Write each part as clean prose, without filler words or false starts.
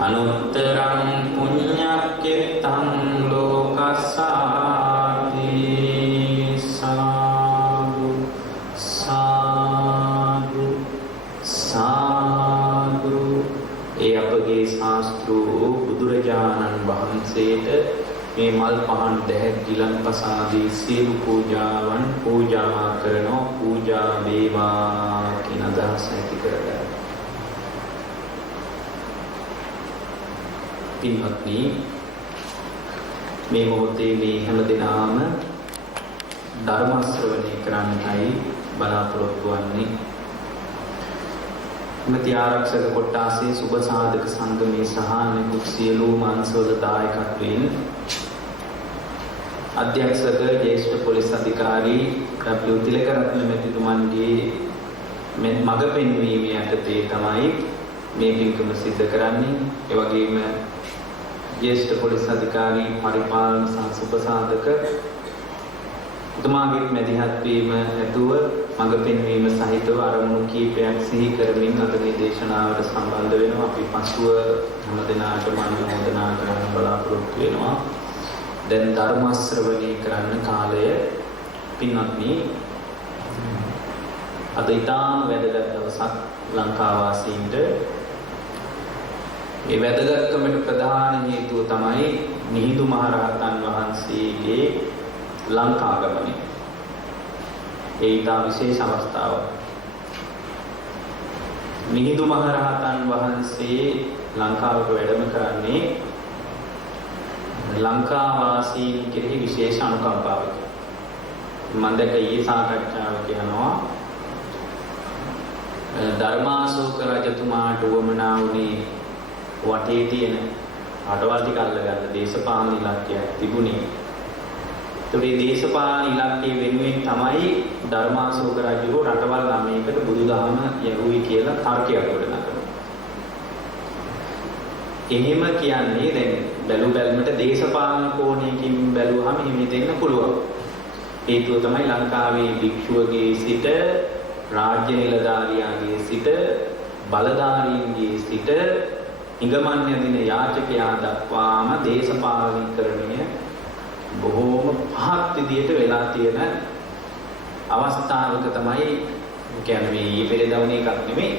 අනුත්තරං පුඤ්ඤක්ඛෙත්තං ලෝකස්සාති සාදු සාදු සාදු. ඒ අපගේ ශාස්ත්‍රූ බුදුරජාණන් වහන්සේට මේ මල් පහන් දැහැත් ගිලන් පසාදී සියලු පූජාවන් පූජා කරනෝ පූජා වේවා කියන අදහස ඇති කරගන්න. පින්වත්නි, මේ මොහොතේ මේ හැම දිනම ධර්ම ශ්‍රවණය කරන්නයි බලාපොරොත්තු වෙන්නේ. මති ආරක්ෂක කොට්ටාසේ සුබ සාධක සංගමේ සහ නිකුත් සියලු මාංශවල දායකත්වයෙන් අධ්‍යක්ෂක ජ්‍යෙෂ්ඨ පොලිස් අධිකාරී W තිලකරත්න මැතිතුමන්ගේ මඟ පෙන්වීම යටතේ තමයි මේ පින්කම සිදු කරන්නේ. ඒ වගේම ජ්‍යෙෂ්ඨ පොලිස් අධිකාරී පරිපාලන සහ සුබසාධක උතුමාගේ මැදිහත් වීම ඇතුව මඟ පෙන්වීම සහිතව අරමුණු කීපයක් සිහි කරමින් අද මේ දේශනාවට සම්බන්ධ වෙනවා. අපි පසුව හැම දිනාටම අනුමೋದනා කරන්න බලාපොරොත්තු වෙනවා. දැන් ධර්ම ශ්‍රවණය කරන්න කාලය. පින්වත්නි, අද ඊටාම වැදගත් දවසක් ලංකාවාසීන්ට. මේ වැදගත්කමට ප්‍රධාන හේතුව තමයි මිහිඳු මහරහතන් වහන්සේගේ ලංකාගමනය. ඒ ඊටා විශේෂ අවස්ථාවක්. මිහිඳු මහරහතන් වහන්සේ ලංකාවට වැඩම කරන්නේ ලංකාවාසීන් කෙරෙහි විශේෂ අනුකම්පාවක. මම දැක ඊයේ සාකච්ඡාවක යනවා ධර්මාශෝක රජතුමාට වමනා වුණේ වටේ තියෙන රටවල් ටික අල්ලගන්න දේශපාලන ඉලක්කයක් තිබුණේ. ඒ දේශපාලන ඉලක්කයේ වෙනුවෙන් තමයි ධර්මාශෝක රජු රටවල් 9කට බුදුදහම යැවුවේ කියලා තර්කයක් ගොඩනගනවා. එහෙම කියන්නේ දැන් බැලුමට දේශපාලන කෝණයකින් බැලුවහම එහෙම දෙන්න පුළුවන්. හේතුව තමයි ලංකාවේ භික්ෂුවගේ සිට රාජ්‍ය නිලධාරියාගේ සිට බලධාරීන්ගේ සිට ඉඟමන්‍ය දින යාචකයා දක්වාම දේශපාලනීකරණය බොහෝම පහත් විදියට වෙලා තියෙන අවස්ථාවක තමයි කියන්නේ මේ ඊපෙරදවන එකක් නෙමෙයි.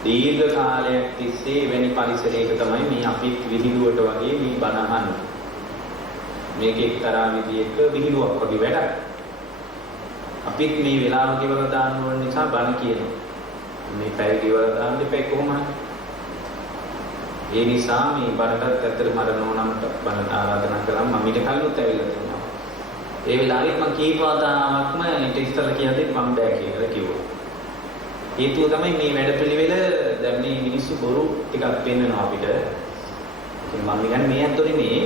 දීර්ඝ කාලයක් තිස්සේ වෙනි පරිසරයක තමයි මේ අපි විහිළුවට වගේ මේ බණ අහන්නේ. මේක එක්තරා විදියක විහිළුවක් වගේ වැඩක්. අපිත් මේ වෙලාව ගෙවලා දාන්න ඕන නිසා බණ කියනවා. මේ පැය ගෙවලා දාන්න දෙපැයි කොහොමද? ඒ නිසා මේ බණටත් ඇත්තට මරණෝනම්ට බණ ආරාධනා කළා. මම ඊට කලිනුත් ඇවිල්ලා තියෙනවා. ඒ වෙලාවෙත් මම කීප වතාවක්ම ඊට ඉස්සෙල්ලා කියද්දි මම බෑ කියලා කිව්වා. හේතුව තමයි මේ වැඩපිළිවෙල දැන් මේ මිනිස්සු බොරු ටිකක් පෙන්නනවා අපිට. ඉතින් මම කියන්නේ මේ ඇත්තට මේ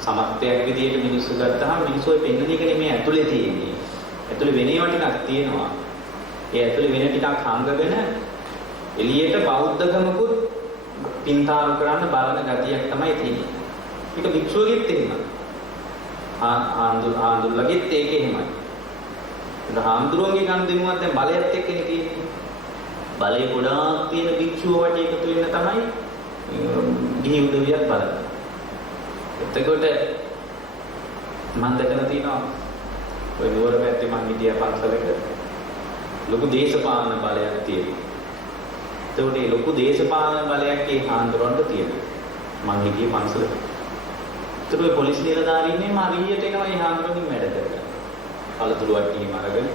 සමස්තයක් විදියට මිනිස්සු ගත්තාම මිනිස්සු ඔය පෙන්නන එක නෙමෙයි ඇතුලේ තියෙන්නේ. ඇතුලේ වෙන ඒවා ටිකක් තියෙනවා. ඒ ඇතුලේ වෙන ටිකක් හංගගෙන එළියට බෞද්ධකමකුත් පින්තාරු කරන්න බලන ගතියක් තමයි තියෙන්නේ. ඒක භික්ෂුවගෙත් එහෙමයි. ආඳුල්ලගෙත් ඒක එහෙමයි. ඒ හාමුදුරුවන්ගේ ගනුදෙනුවත් දැන් බලයත් එක්කනේ තියෙන්නේ. බලය ගොඩාක් තියෙන භික්ෂුව වටේ එකතු වෙන්න තමයි ගිහි උදවියක් බලන්නේ. එතකොට මම දැකලා තියෙනවා ඔය නුවර පැත්තේ මම හිටියා පන්සලක ලොකු දේශපාලන බලයක් තියෙනවා. එතකොට මේ ලොකු දේශපාලන බලයක් ඒ හාමුදුරුවන්ට තියෙනවා. මම හිටියේ පන්සලක. එතකොට ඔය පොලිස් නිලධාරීන්නේ මාරියට එනවා මේ හාමුදුරුවන්ගෙන් වැඩ කරගන්න. පළතුරු වට්ටියම අරගෙන.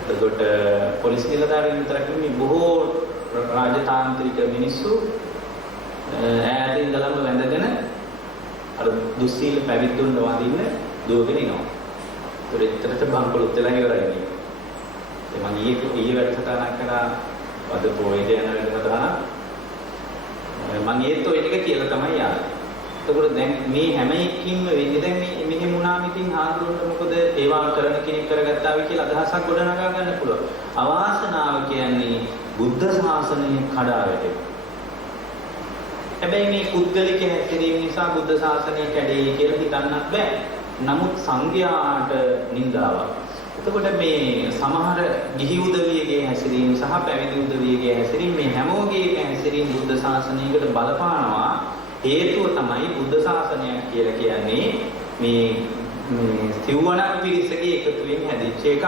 එතකොට පොලිස් නිලධාරීන් විතරක් නෙමෙයි බොහෝ රාජතාන්ත්‍රික මිනිස්සු ඈතින් ඉඳලම වැඳගෙන අර දුස්සීල පැවිද්දුන් වදින්න දුවගෙන එනවා. ඒතරට බංකොලොත් වෙලා ඉවරයි. මම ඊයේ වැඩසටහනක් කරා වද පොයේ යන වැඩසටහන. මම ඒත් ඔය ටික කියලා තමයි ආවේ. එතකොට දැන් මේ හැම එකකින්ම වෙන්නේ දැන් මේ මෙහෙම වුණාම ඉතින් හාමුදුරුවන්ට මොකද ඒවා කරන කෙනෙක් කරගත්තාවි කියලා අදහසක් ගොඩනගා ගන්න පුළුවන්. අවාසනාව කියන්නේ බුද්ධ ශාසනය කඩා වැටෙනවා. හැබැයි මේ පුද්ගලික හැසිරීම නිසා බුද්ධ ශාසනය කැඩේ කියලා හිතන්නත් බෑ. නමුත් සංඝයාට නින්දාවක් එතකොට මේ සමහර ගිහි උදවියගේ හැසිරීම සහ පැවිදි උදවියගේ හැසිරීම මේ හැමෝගේම හැසිරීම බුද්ධ ශාසනයකට බලපානවා. හේතුව තමයි බුද්ධ ශාසනයක් කියලා කියන්නේ මේ සිව්වණක් පිරිසගේ එකතුවෙන් හැදිච්ච එකක්.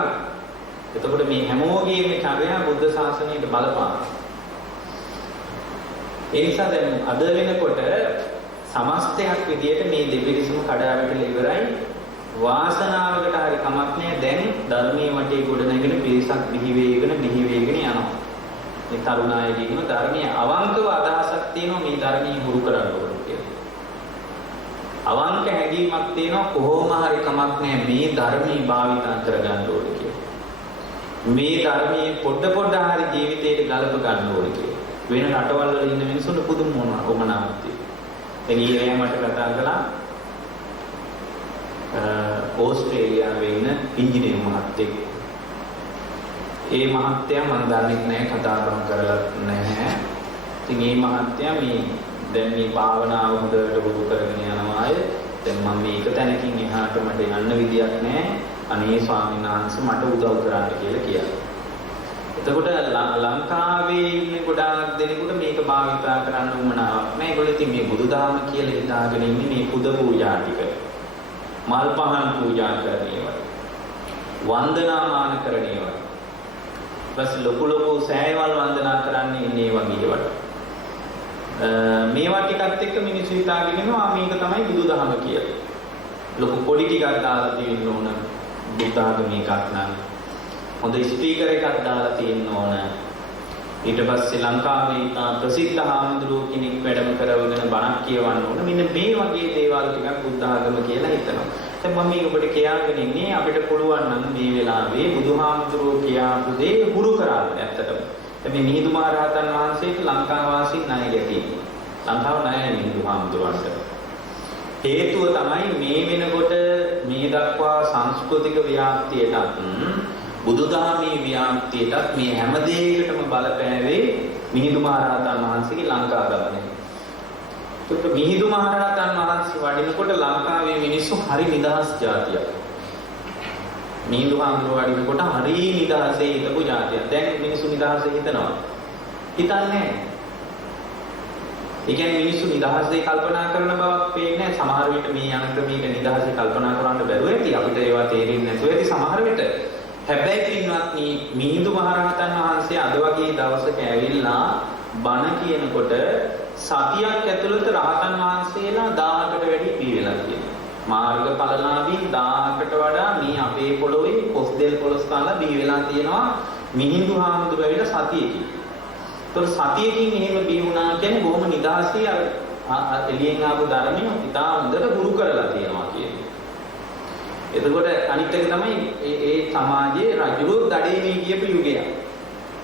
එතකොට මේ හැමෝගේම චර්යා බුද්ධ ශාසනයට බලපානවා. ඒ නිසා දැන් අද වෙනකොට සමස්තයක් විදියට මේ දෙපිරිසම කඩා වැටලා ඉවරයි. වාසනාවකට හරි කමක් නැහැ. දැන් ධර්මයේ වටේ ගොඩ නැගෙන පිරිසක් බිහි වේගෙන යනවා. මේ තරුණ අයගේ කියන ධර්මයේ අවංකව අදහසක් තියෙනවා මේ ධර්මයේ හුරු කරන්න ඕනේ කියලා. අවංක හැඟීමක් තියෙනවා කොහොම හරි කමක් නැහැ මේ ධර්මයේ භාවිතා කරගන්න ඕනේ කියලා. මේ ධර්මයේ පොඩ හරි ජීවිතේට ගලප ගන්න ඕනේ කියලා. වෙන රටවල් වල ඉන්න මිනිස්සුන්ට පුදුම මොනවාක් තියෙනවා. දැන් ඊයේ මට කතා කළා ඕස්ට්‍රේලියාවේ ඉන්න ඉංජිනේරු මහත්තයෙක්. ඒ මහත්තයා මම දන්නේ නැහැ කතා බහ කරලා නැහැ. ඉතින් මේ මහත්තයා මේ දැන් මේ භාවනාව හොඳට පුරුදු කරගෙන යනවා අය. දැන් මම මේක තැනකින් එහාට මට යන්න විදියක් නැහැ. අනේ ස්වාමීන් වහන්සේ මට උදව් කරන්න කියලා කියනවා. එතකොට ලංකාවේ ඉන්න ගොඩාක් දෙනෙකුට මේක භාවිතා කරන්න උවමනාවක් නැහැ. ඒගොල්ලෝ ඉතින් මේ බුදුදහම කියලා හිතාගෙන ඉන්නේ මේ පුද පූජා ටික. මල් පහන් පූජා කරන්නේවා. වන්දනාමාන කරන්නේවා. බස් ලොකු සෑයවල් වන්දනා කරන්නේ ඉන්නේ වගේ ඒවට. මේවා ටිකත් එක්ක මිනිස්සු හිතාගෙන ඉන්නවා මේක තමයි බුදුදහම කියලා. ලොකු පොඩි ටිකක් දාලා තියෙන්න ඕන බුද්ධ ආගමේ එකක් නම්. හොඳ ස්පීකර් එකක් දාලා තියෙන්න ඕන. ඊට පස්සේ ලංකාවේ ප්‍රසිද්ධ හාමුදුරුවෝ කෙනෙක් වැඩම කරවගෙන බණක් කියවන්න ඕන. මෙන්න මේ වගේ දේවල් ටිකක් බුද්ධ ආගම කියලා හිතනවා. දැන් මම මේක ඔබට කියාගෙන ඉන්නේ අපිට පුළුවන් නම් මේ වෙලාවේ බුදුහාමුදුරුවෝ කියාපු දේ හුරු කරන්න ඇත්තටම. දැන් මේ මිහිඳු මහ රහතන් වහන්සේට ලංකා වාසීන් ණය ගැතියි. ලංකාව ණයයි මිහිඳු හාමුදුරුවන්ට. හේතුව තමයි මේ වෙනකොට මේ දක්වා සංස්කෘතික ව්‍යාප්තියටත් බුදුදහමේ ව්‍යාප්තියටත් මේ හැම දෙයකටම බලපෑවේ මිහිඳු මහ රහතන් වහන්සේගේ ලංකා ගමනේ. ඒත් මිහිඳු මහ රහතන් වහන්සේ වඩිනකොට ලංකාවේ මිනිස්සු හරි නිදහස් ජාතියක්. මිහිඳු හාමුදුරුවෝ වඩිනකොට හරි නිදහසේ හිටපු ජාතියක්. දැන් මිනිස්සු නිදහසේ හිතනවා. හිතන්නේ නැහැ. ඒ කියන්නේ මිනිස්සු නිදහසේ කල්පනා කරන බවක් පේන්නේ නැහැ. සමහර විට මේ යන ක්‍රමයක නිදහසේ කල්පනා කරන්න බැරුව ඇති. අපිට ඒවා තේරෙන්නේ නැතුව ඇති සමහර විට. හැබැයි පින්වත්නි මිහිඳු මහරහතන් වහන්සේ අද වගේ දවසක ඇවිල්ලා බණ කියනකොට සතියක් ඇතුළත රහතන් වහන්සේලා 1000කට වැඩි පිය වෙලා තියෙනවා. මාර්ගඵලලාභී 1000කට වඩා මේ අපේ පොළොවේ කොස්දෙල් පොළොස් කාලා බිහි වෙලා තියෙනවා මිහිඳු හාමුදුරුවෝ ඇවිල්ලා සතියකින්. ඒතකොට සතියකින් එහෙම බිහි වුණා කියන්නේ බොහොම නිදහසේ එළියෙන් ආපු ධර්මය ඉතා හොඳට හුරු කරලා තියෙනවා කියන්නේ. එතකොට අනිත් එක තමයි ඒ සමාජයේ රජුරුව දඩේමේ කියපු යුගය.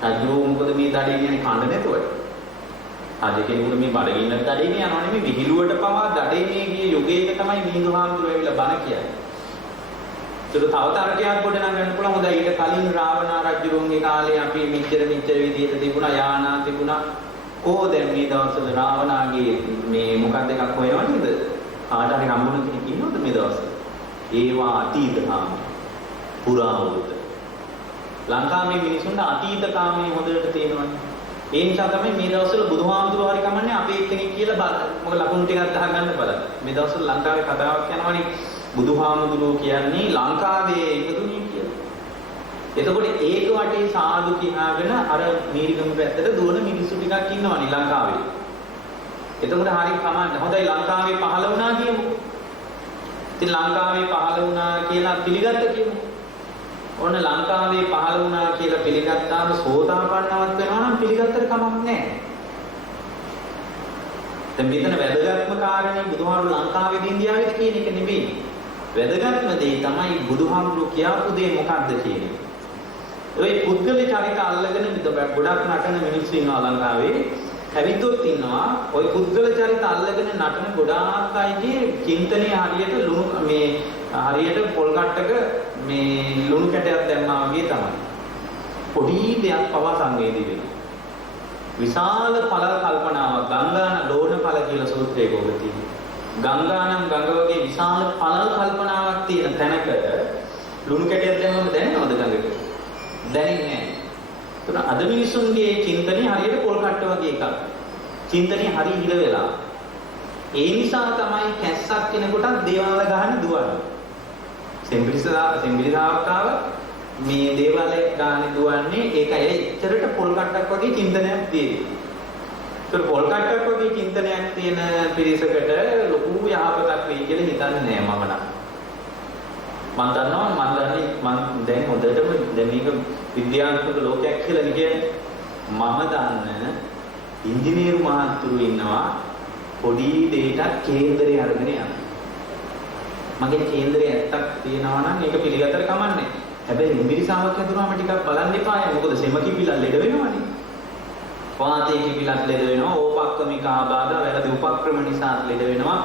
රජුරුව මොකද මේ දඩේම යන්නේ කන්න නැතුවට. ආදෙකෙනෙකුට මේ බඩගින්න දඩේමේ යනවා නෙමෙයි විහිළුවට පවා දඩේමේ ගිය යුගයක තමයි මිහිඳු හාමුදුරුවෝ ඇවිල්ලා බණ කියන්නේ. ඒක තව තරකයක් ගොඩ නගන්න පුළුවන්. හොඳයි ඊට කලින් රාවණ රජුරුවන්ගේ කාලේ අපි මෙච්චර විදිහට තිබුණා යානා තිබුණා. කොහොද මේ දවස්වල රාවණාගේ මේ මොකක්ද එකක් හොයනවා නේද? ආට හරි හම්බුන කෙනෙක් ඉන්නවද මේ දවස්වල? ඒවා අතීත කාමී පුරාවෘත. ලංකාවේ මිනිසුන්ට අතීත කාමී හොඳට තේරෙනවනේ. ඒ නිසා තමයි මේ දවස්වල බුදුහාමුදුරුවෝ හරි කමන්නේ අපේ කෙනෙක් කියලා මොකද ලකුණු ටිකක් දාගන්න බලන්න. මේ දවස්වල ලංකාවේ කතාවක් යනවනේ බුදුහාමුදුරුවෝ කියන්නේ ලංකාවේ ඉපදුනේ කියලා. එතකොට ඒක වටේ සාදු කියාගෙන අර නීරිගම පැත්තට දුවන මිනිස්සු ටිකක් ඉන්නවනේ ලංකාවේ. එතකොට හරි කමන්න. හොඳයි ලංකාවේ පහළ වුණා කියමු. ඉතින් ලංකාවේ පහළ වුණා කියලා පිළිගත්ත කියමු. ඕන ලංකාවේ පහළ වුණා කියලා පිළිගත්තාම සෝතාපන්නවත් වෙනවා නම් පිළිගත්තට කමක් නැහැ. දැන් මෙතන වැදගත්ම කාරණේ බුදුහාමුදුරුවෝ ලංකාවේ ඉන්දියාවේ කියන එක නෙමෙයි. වැදගත්ම දේ තමයි බුදුහාමුදුරුවෝ කියාපු දේ මොකක්ද කියන එක. ඔය පුද්ගල චරිත අල්ලගෙන ගොඩක් නටන මිනිස්සු ඉන්නවා ලංකාවේ. හැවිතොත් ඉන්නවා ওই පුද්ගල චරිත අල්ලගෙන නටන ගොඩාක් අයගේ චින්තනයේ හරියට ලුණු මේ හරියට පොල් කට්ටක මේ ලුණු කැටයක් දැම්මා වගේ තමයි. පොඩි දෙයක් පවා සංවේදී වෙනවා. විශාල ඵල කල්පනාවක් ගංගාන ලෝණ ඵල කියලා සූත්‍රයක ඔබ තියෙනවා. ගංගානම් ගඟ වගේ විශාල ඵල කල්පනාවක් තියෙන තැනක ලුණු කැටයක් දැම්මම දැනෙනවද ගඟට? දැනෙන්නේ නැහැ. ඒතන අද මිනිසුන්ගේ චින්තනය හරියට පොල් කට්ට වගේ එකක්. චින්තනය හරි හිර වෙලා. ඒ නිසා තමයි කැස්සක් කෙනෙකුට දේවාල ගහන්න දුවන්නේ. සෙම්බිරිසාවකාව මේ දේවාල ගහන්න දුවන්නේ ඒකයි එච්චරට පොල් කට්ටක් වගේ චින්තනයක් තියෙන්නේ. ඒතර පොල් කට්ටක් වගේ චින්තනයක් තියෙන පිරිසකට ලොකු යහපතක් වෙයි කියලා හිතන්නේ නෑ මම නම්. මම දැන් හොඳටම දැන් මේක විද්‍යාත්මක ලෝකයක් කියලා කියන්නේ. මම දන්න ඉංජිනේරු මහත්තුරු ඉන්නවා පොඩි දෙයකට කේන්දරය අරගෙන යනවා. මගේ කේන්දරේ ඇත්තක් තියෙනවා නම් ඒක පිළිගත්තට කමන්නේ. හැබැයි ඉම්බිරිසාවක් හැදුනම ටිකක් බලන්න එපාය. මොකද සෙම කිපිලා ලෙඩ වෙනවනේ. වාතයේ කිපිලත් ලෙඩ වෙනවා. ඕපක්කමික ආබාධ වැරදි උපක්‍රම නිසා ලෙඩ වෙනවා.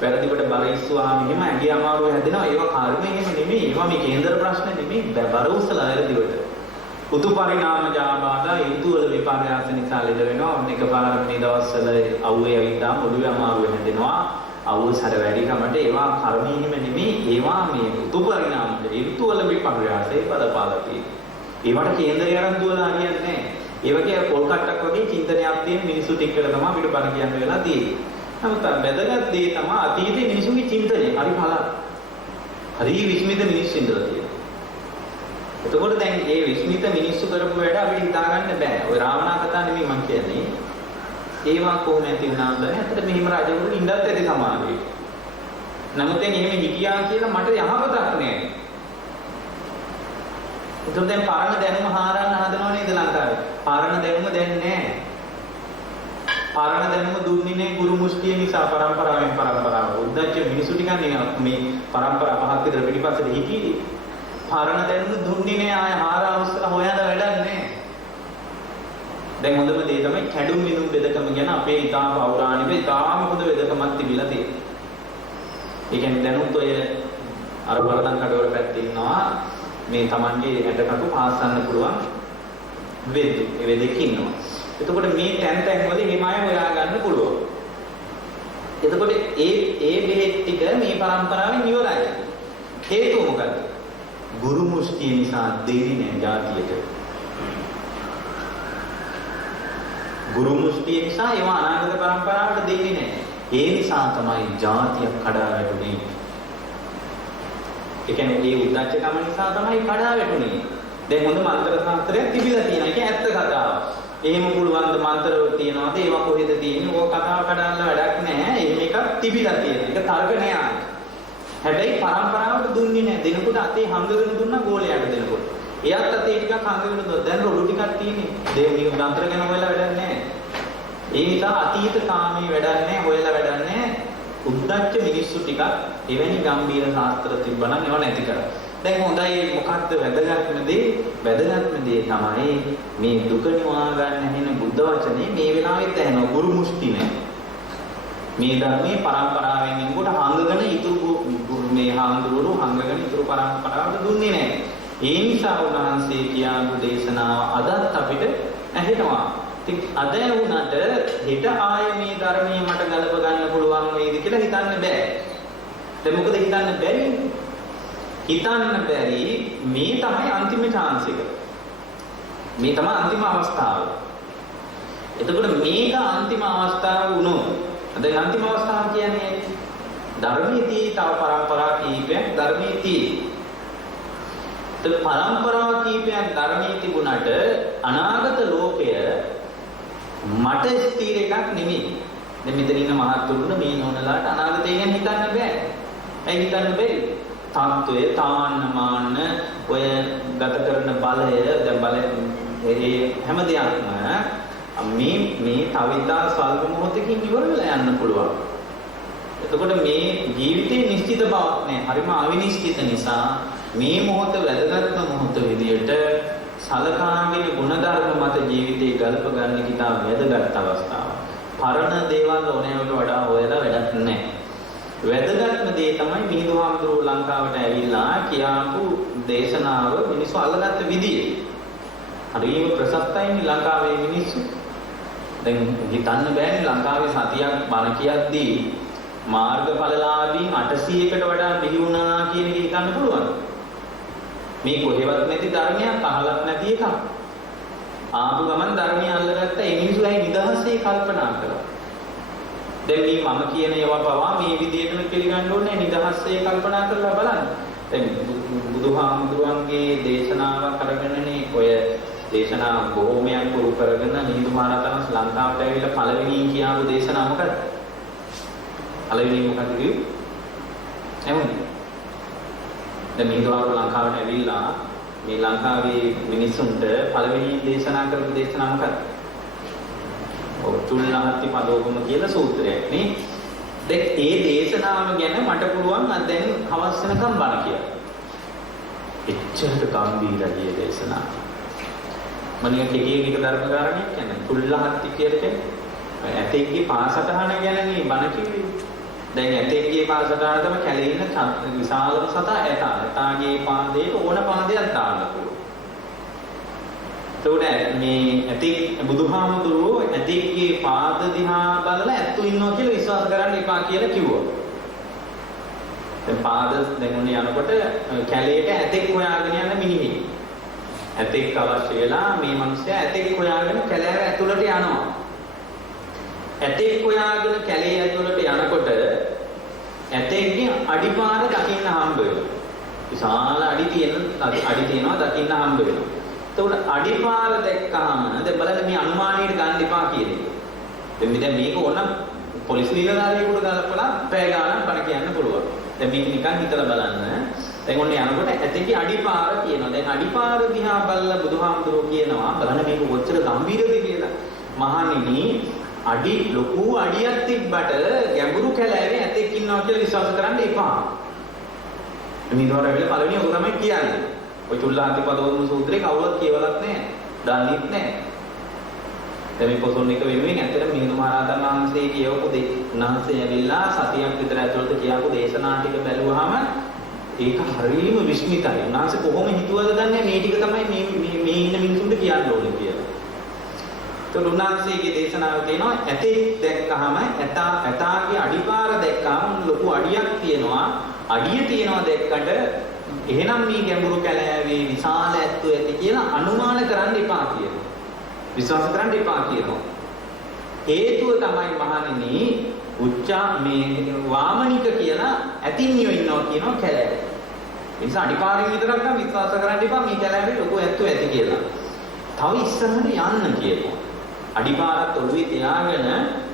වැරදිවට බරිස්සුවාම එහෙම ඇඟේ අමාරුව හැදෙනවා. ඒවා කර්මය එහෙම නෙමෙයි. ඒවා මේ කේන්දර ප්‍රශ්න නෙමෙයි. බර උස්සලා වැරදිවට. පුතු පරිණාමජ ආබාධ ඍතු වල විපර්යාස නිසා ලෙඩ වෙනවා. ඔන්න එකපාරක් මේ දවස්වල අවුවේ ඇවිත්තාම ඔළුවේ අමාරුව හැදෙනවා. අවුසර වැඩිකමට ඒවා කර්මය එහෙම නෙමෙයි. ඒවා මේ ඍතු පරිණාමජ ඍතු වල විපර්යාසයේ පදපාලකේ. ඒවට කේන්දරය අරන් දුවලා හරියන්නේ නැහැ. ඒ වගේ පොල් කට්ටක් වගේ චින්තනයක් තියෙන මිනිස්සු ටිකකට තමයි අපිට බණ කියන්න වෙලා තියෙන්නේ. නමුත් වැදගත් දේ තමයි අතීතයේ මිනිසුන්ගේ චින්තනය. හරි බලන්න. හරි විස්මිත මිනිස්සු ඉඳලා තියෙනවා. එතකොට දැන් මේ විස්මිත මිනිස්සු කරපු වැඩ අපිට හිතා ගන්න බෑ. ඔය රාවණා කතා නෙමෙයි මම කියන්නේ. ඒවා කොහොම ඇති වුණාද? ඇත්තට මෙහිම රජවරු ඉඳත් ඇති සමාජයේ. නමුත් දැන් එහෙම හිටියා කියලා මට යහපතක් නෑ. එතකොට දැන් පරණ දැනුම හාරන්න හදනව නේද ලංකාවේ? පරණ දැනුම දැන් නෑ. පරණ දැනුම දුන්නේ නෑ ගුරු මුස්තිය නිසා පරම්පරාවෙන් පරම්පරාව. උද්දච්ච මිනිසු ටික මේ පරම්පරා පහක් විතර පිටිපස්සට හිටියේ. පරණ දැනුම දුන්නේ නෑ ආය හාර අවස්ථා හොයන්න වැඩක් නෑ. දැන් හොඳම දේ තමයි කැඩුම් මිනුම් බෙදකම ගැන අපේ ඉතාම පෞරාණික ඉතාම හොඳ වෙදකමක් තිබිලා තියෙනවා. ඒ කියන්නේ දැනුත් ඔය අර වරදන් කඩවල පැත්තේ ඉන්නවා මේ Tamange හැඩකටු පාස්සන්න පුළුවන් වෙද්දු. ඒ වෙදෙක ඉන්නවා. එතකොට මේ තැන් වල එහෙම අය හොයා ගන්න පුළුවන්. එතකොට ඒ බෙහෙත් ටික මේ පරම්පරාවෙන් ඉවරයි. හේතුව මොකද? ගුරු මුස්තිය නිසා දෙන්නේ නැහැ ජාතියට. ගුරු මුස්තිය නිසා ඒවා අනාගත පරම්පරාවට දෙන්නේ නැහැ. ඒ නිසා තමයි ජාතිය කඩා වැටුනේ. ඒ කියන්නේ මේ උද්දච්චකම නිසා තමයි කඩා වැටුනේ. දැන් හොඳ මන්ත්‍ර ශාස්ත්‍රයක් තිබිලා තියෙනවා. ඒක ඇත්ත කතාවක්. එහෙම පුළුවන් ද මන්ත්‍රවල තියනවාද? ඒවා කොහෙද තියෙන්නේ? ඕක කතාව කඩන්න වැඩක් නැහැ. එහෙම එකක් තිබිලා තියෙනවා. ඒක තර්ක නෑ. හැබැයි පරම්පරාවට දුන්නේ නැහැ. දෙනකොට අතේ හංගගෙන දුන්නා ගෝලයට දෙනකොට. එයාත් අතේ ටිකක් හංගගෙන දුන්නා. දැන් රොඩු ටිකක් තියෙන්නේ. දෙන්නේ මන්ත්‍ර ගැන හොයලා වැඩක් නැහැ. ඒ නිසා අතීත කාමී වැඩක් නැහැ. හොයලා වැඩක් නැහැ. උද්දච්ච මිනිස්සු ටිකක් එවැනි ගැඹීර ශාස්ත්‍ර තිබ්බනම් ඒවා නැති කරා. දැන් හොඳයි මොකක්ද වැදගත්ම දේ? වැදගත්ම දේ තමයි මේ දුක නිවා ගන්න හැෙන බුද්ධ වචනේ මේ වෙලාවෙත් ඇහෙනවා ගුරු මුස්ති නෑ. මේ ධර්මයේ පරම්පරාවෙන් එනකොට හංගගෙන ඉතුරු මේ හාමුදුරුවෝ හංගගෙන ඉතුරු පරම්පරාවට දුන්නේ නෑ. ඒ නිසා උන්වහන්සේ කියාපු දේශනාව අදත් අපිට ඇහෙනවා. ඉතින් අද වුණාට හෙට ආයේ මේ ධර්මයේ මට ගලප ගන්න පුළුවන් වේද කියලා හිතන්න බෑ. දැන් මොකද හිතන්න බැරි? හිතන්න බැරි මේ තමයි අන්තිම chance එක. මේ තමයි අන්තිම අවස්ථාව. එතකොට මේක අන්තිම අවස්ථාව වුණොත් දැන් අන්තිම අවස්ථාව කියන්නේ ධර්මයේදී තව පරම්පරා කීපයක් ධර්මයේදී. ඒ පරම්පරා කීපයක් ධර්මයේ තිබුණාට අනාගත ලෝකය මට ස්ථිර එකක් නෙමෙයි. දැන් මෙතන ඉන්න මහත්තුරුන මේ නෝනලාට අනාගතය ගැන හිතන්න බෑ. ඇයි හිතන්න බැරි? තාත්වය තාන්නමාන ඔය ගත කරන බලය දැන් බලය ඒ හැම දෙයක්ම මේ තවිතා ස්වල්ප මොහොතකින් ඉවර වෙලා යන්න පුළුවන්. එතකොට මේ ජීවිතේ නිශ්චිත බවක් නැහැ. හරිම අවිනිශ්චිත නිසා මේ මොහොත වැදගත්ම මොහොත විදියට සලකාගෙන ගුණධර්ම මත ජීවිතේ ගල්ප ගන්න කිතා වැදගත් අවස්ථාවක්. පරණ දේවල් ඕනෑමට වඩා හොයලා වැඩක් නැහැ. වැදගත්ම දේ තමයි මිහිඳු හාමුදුරුවෝ ලංකාවට ඇවිල්ලා කියාපු දේශනාව මිනිස්සු අල්ලගත්ත විදිය. හරිම ප්‍රසක්තයි ලංකාවේ මිනිස්සු. දැන් හිතන්න බෑනේ ලංකාවේ සතියක් බණ කියද්දී මාර්ගඵලලාභීන් 800කට වඩා බිහි වුණා කියන එක හිතන්න පුළුවන්. මේ කොහෙවත් නැති ධර්මයක් අහලත් නැති එකක්. ආපු ගමන් ධර්මය අල්ලගත්ත ඒ මිනිස්සුයි නිදහසේ කල්පනා කළා. දැන් මේ මම කියන ඒවා පවා මේ විදිහටම පිළිගන්න ඕනේ නිදහසේ කල්පනා කරලා බලන්න. දැන් බුදුහාමුදුරන්ගේ දේශනාවක් අරගෙනනේ ඔය දේශනා බොහෝමයක් පුරු කරගෙන මිහිඳු මහරහතන් ලංකාවට ඇවිල්ලා පළවෙනි කියාපු දේශනාව මොකක්ද? පළවෙනි මොකක්ද කිව්වේ? එමුනේ. දැන් මිහිඳු මහරහතන් ලංකාවට ඇවිල්ලා මේ ලංකාවේ මිනිසුන්ට පළවෙනි දේශනා කරපු දේශනාව මොකක්ද? ඔව් චුල්ලහත්ති පදෝගම කියලා සූත්‍රයක් නේ. දැන් ඒ දේශනාව ගැන මට පුළුවන් දැන් හවස් වෙනකම් බණ කියලා. එච්චරට ගැඹීරයි දේශනාව. මනිය කෙටියෙන් එක ධර්ම කාරණයක් කියන්නේ චුල්ලහත්ති කියන්නේ ඇතෙක්ගේ පාසටහන ගැන නේ බණ කිව්වේ. දැන් ඇතෙක්ගේ පාසටහන තමයි කැලේ ඉන්න විශාලම සතා ඇතා. ඇතාගේ පාදයට ඕන පාදයක් දාන්න පුළුවන්. ඒකට මේ ඇතෙක් බුදුහාමුදුරුවෝ ඇතෙක්ගේ පාද දිහා බලලා ඇත්තු ඉන්නවා කියලා විශ්වාස කරන්න එපා කියලා කිව්වා. දැන් පාද දැන් උනේ යනකොට කැලේට ඇතෙක් හොයාගෙන යන මිනිහෙක්. ඇතෙක් අවශ්‍ය වෙලා මේ මිනිස්සයා ඇතෙක් හොයාගෙන කැලෑව ඇතුළට යනවා. ඇතෙක් හොයාගෙන කැලේ ඇතුළට යනකොට ඇතෙක්ගේ අඩිපාර දකින්න හම්බ වෙනවා. විශාල අඩි තියෙනවා දකින්න හම්බ වෙනවා. එතකොට අඩිපාර දැක්කහම දැන් බලන්න මේ අනුමානයට ගන්න එපා කියන එක. දැන් මේක ඕන පොලිස් නිලධාරියෙකුට ගලපලා පැය ගානක් බණ කියන්න පුළුවන්. දැන් මේක නිකන් හිතලා බලන්න. දැන් ඔන්න යනකොට ඇතෙක්ගේ අඩිපාර කියනවා. දැන් අඩිපාර දිහා බලලා බුදුහාමුදුරුවෝ කියනවා බලන්න මේක කොච්චර ගැඹීරද කියලා. මහණෙනි අඩි ලොකු අඩියක් තිබ්බට ගැඹුරු කැලෑවේ ඇතෙක් ඉන්නවා කියලා විශ්වාස කරන්න එපා. මේ දොර වෙල පළවෙනි ඔක තමයි කියන්නේ. ඔය චුල්ලහත්ති පදෝගම සූත්‍රේ කවුරුත් කියවලත් නැහැ. දන්නේත් නැහැ. දැන් මේ පොසොන් එක වෙනුවෙන් ඇත්තට මිහිඳු මහරහතන් වහන්සේ කියවපු උන්වහන්සේ ඇවිල්ලා සතියක් විතර ඇතුළත කියවපු දේශනා ටික බැලුවාම ඒක හරියම විස්මිතයි. උන්වහන්සේ කොහොම හිතුවද දන්නේ මේ ටික තමයි මේ ඉන්න මිනිසුන්ට කියන්න ඕනේ කියලා. ඒත් උන්වහන්සේගේ දේශනාව තියෙනවා ඇතෙක් දැක්කහම ඇතාගේ අඩිපාර දැක්කම ලොකු අඩියක් තියෙනවා. අඩිය තියෙනවා දැක්කට එහෙනම් මේ ගැඹුරු කැලෑවේ විශාල ඇත්තු ඇති කියලා අනුමාන කරන්න එපා කියනවා. විශ්වාස කරන්න එපා කියනවා. හේතුව තමයි මහණෙනි උච්චා මේ වාමනික කියලා ඇතින්නියෝ ඉන්නවා කියනවා කැලෑවේ. ඒ නිසා අඩිපාරින් විතරක් නම් විශ්වාස කරන්න එපා මේ කැලෑවේ ලොකු ඇත්තු ඇති කියලා. තව ඉස්සරහට යන්න කියනවා. අඩිපාරත් ඔළුවේ තියාගෙන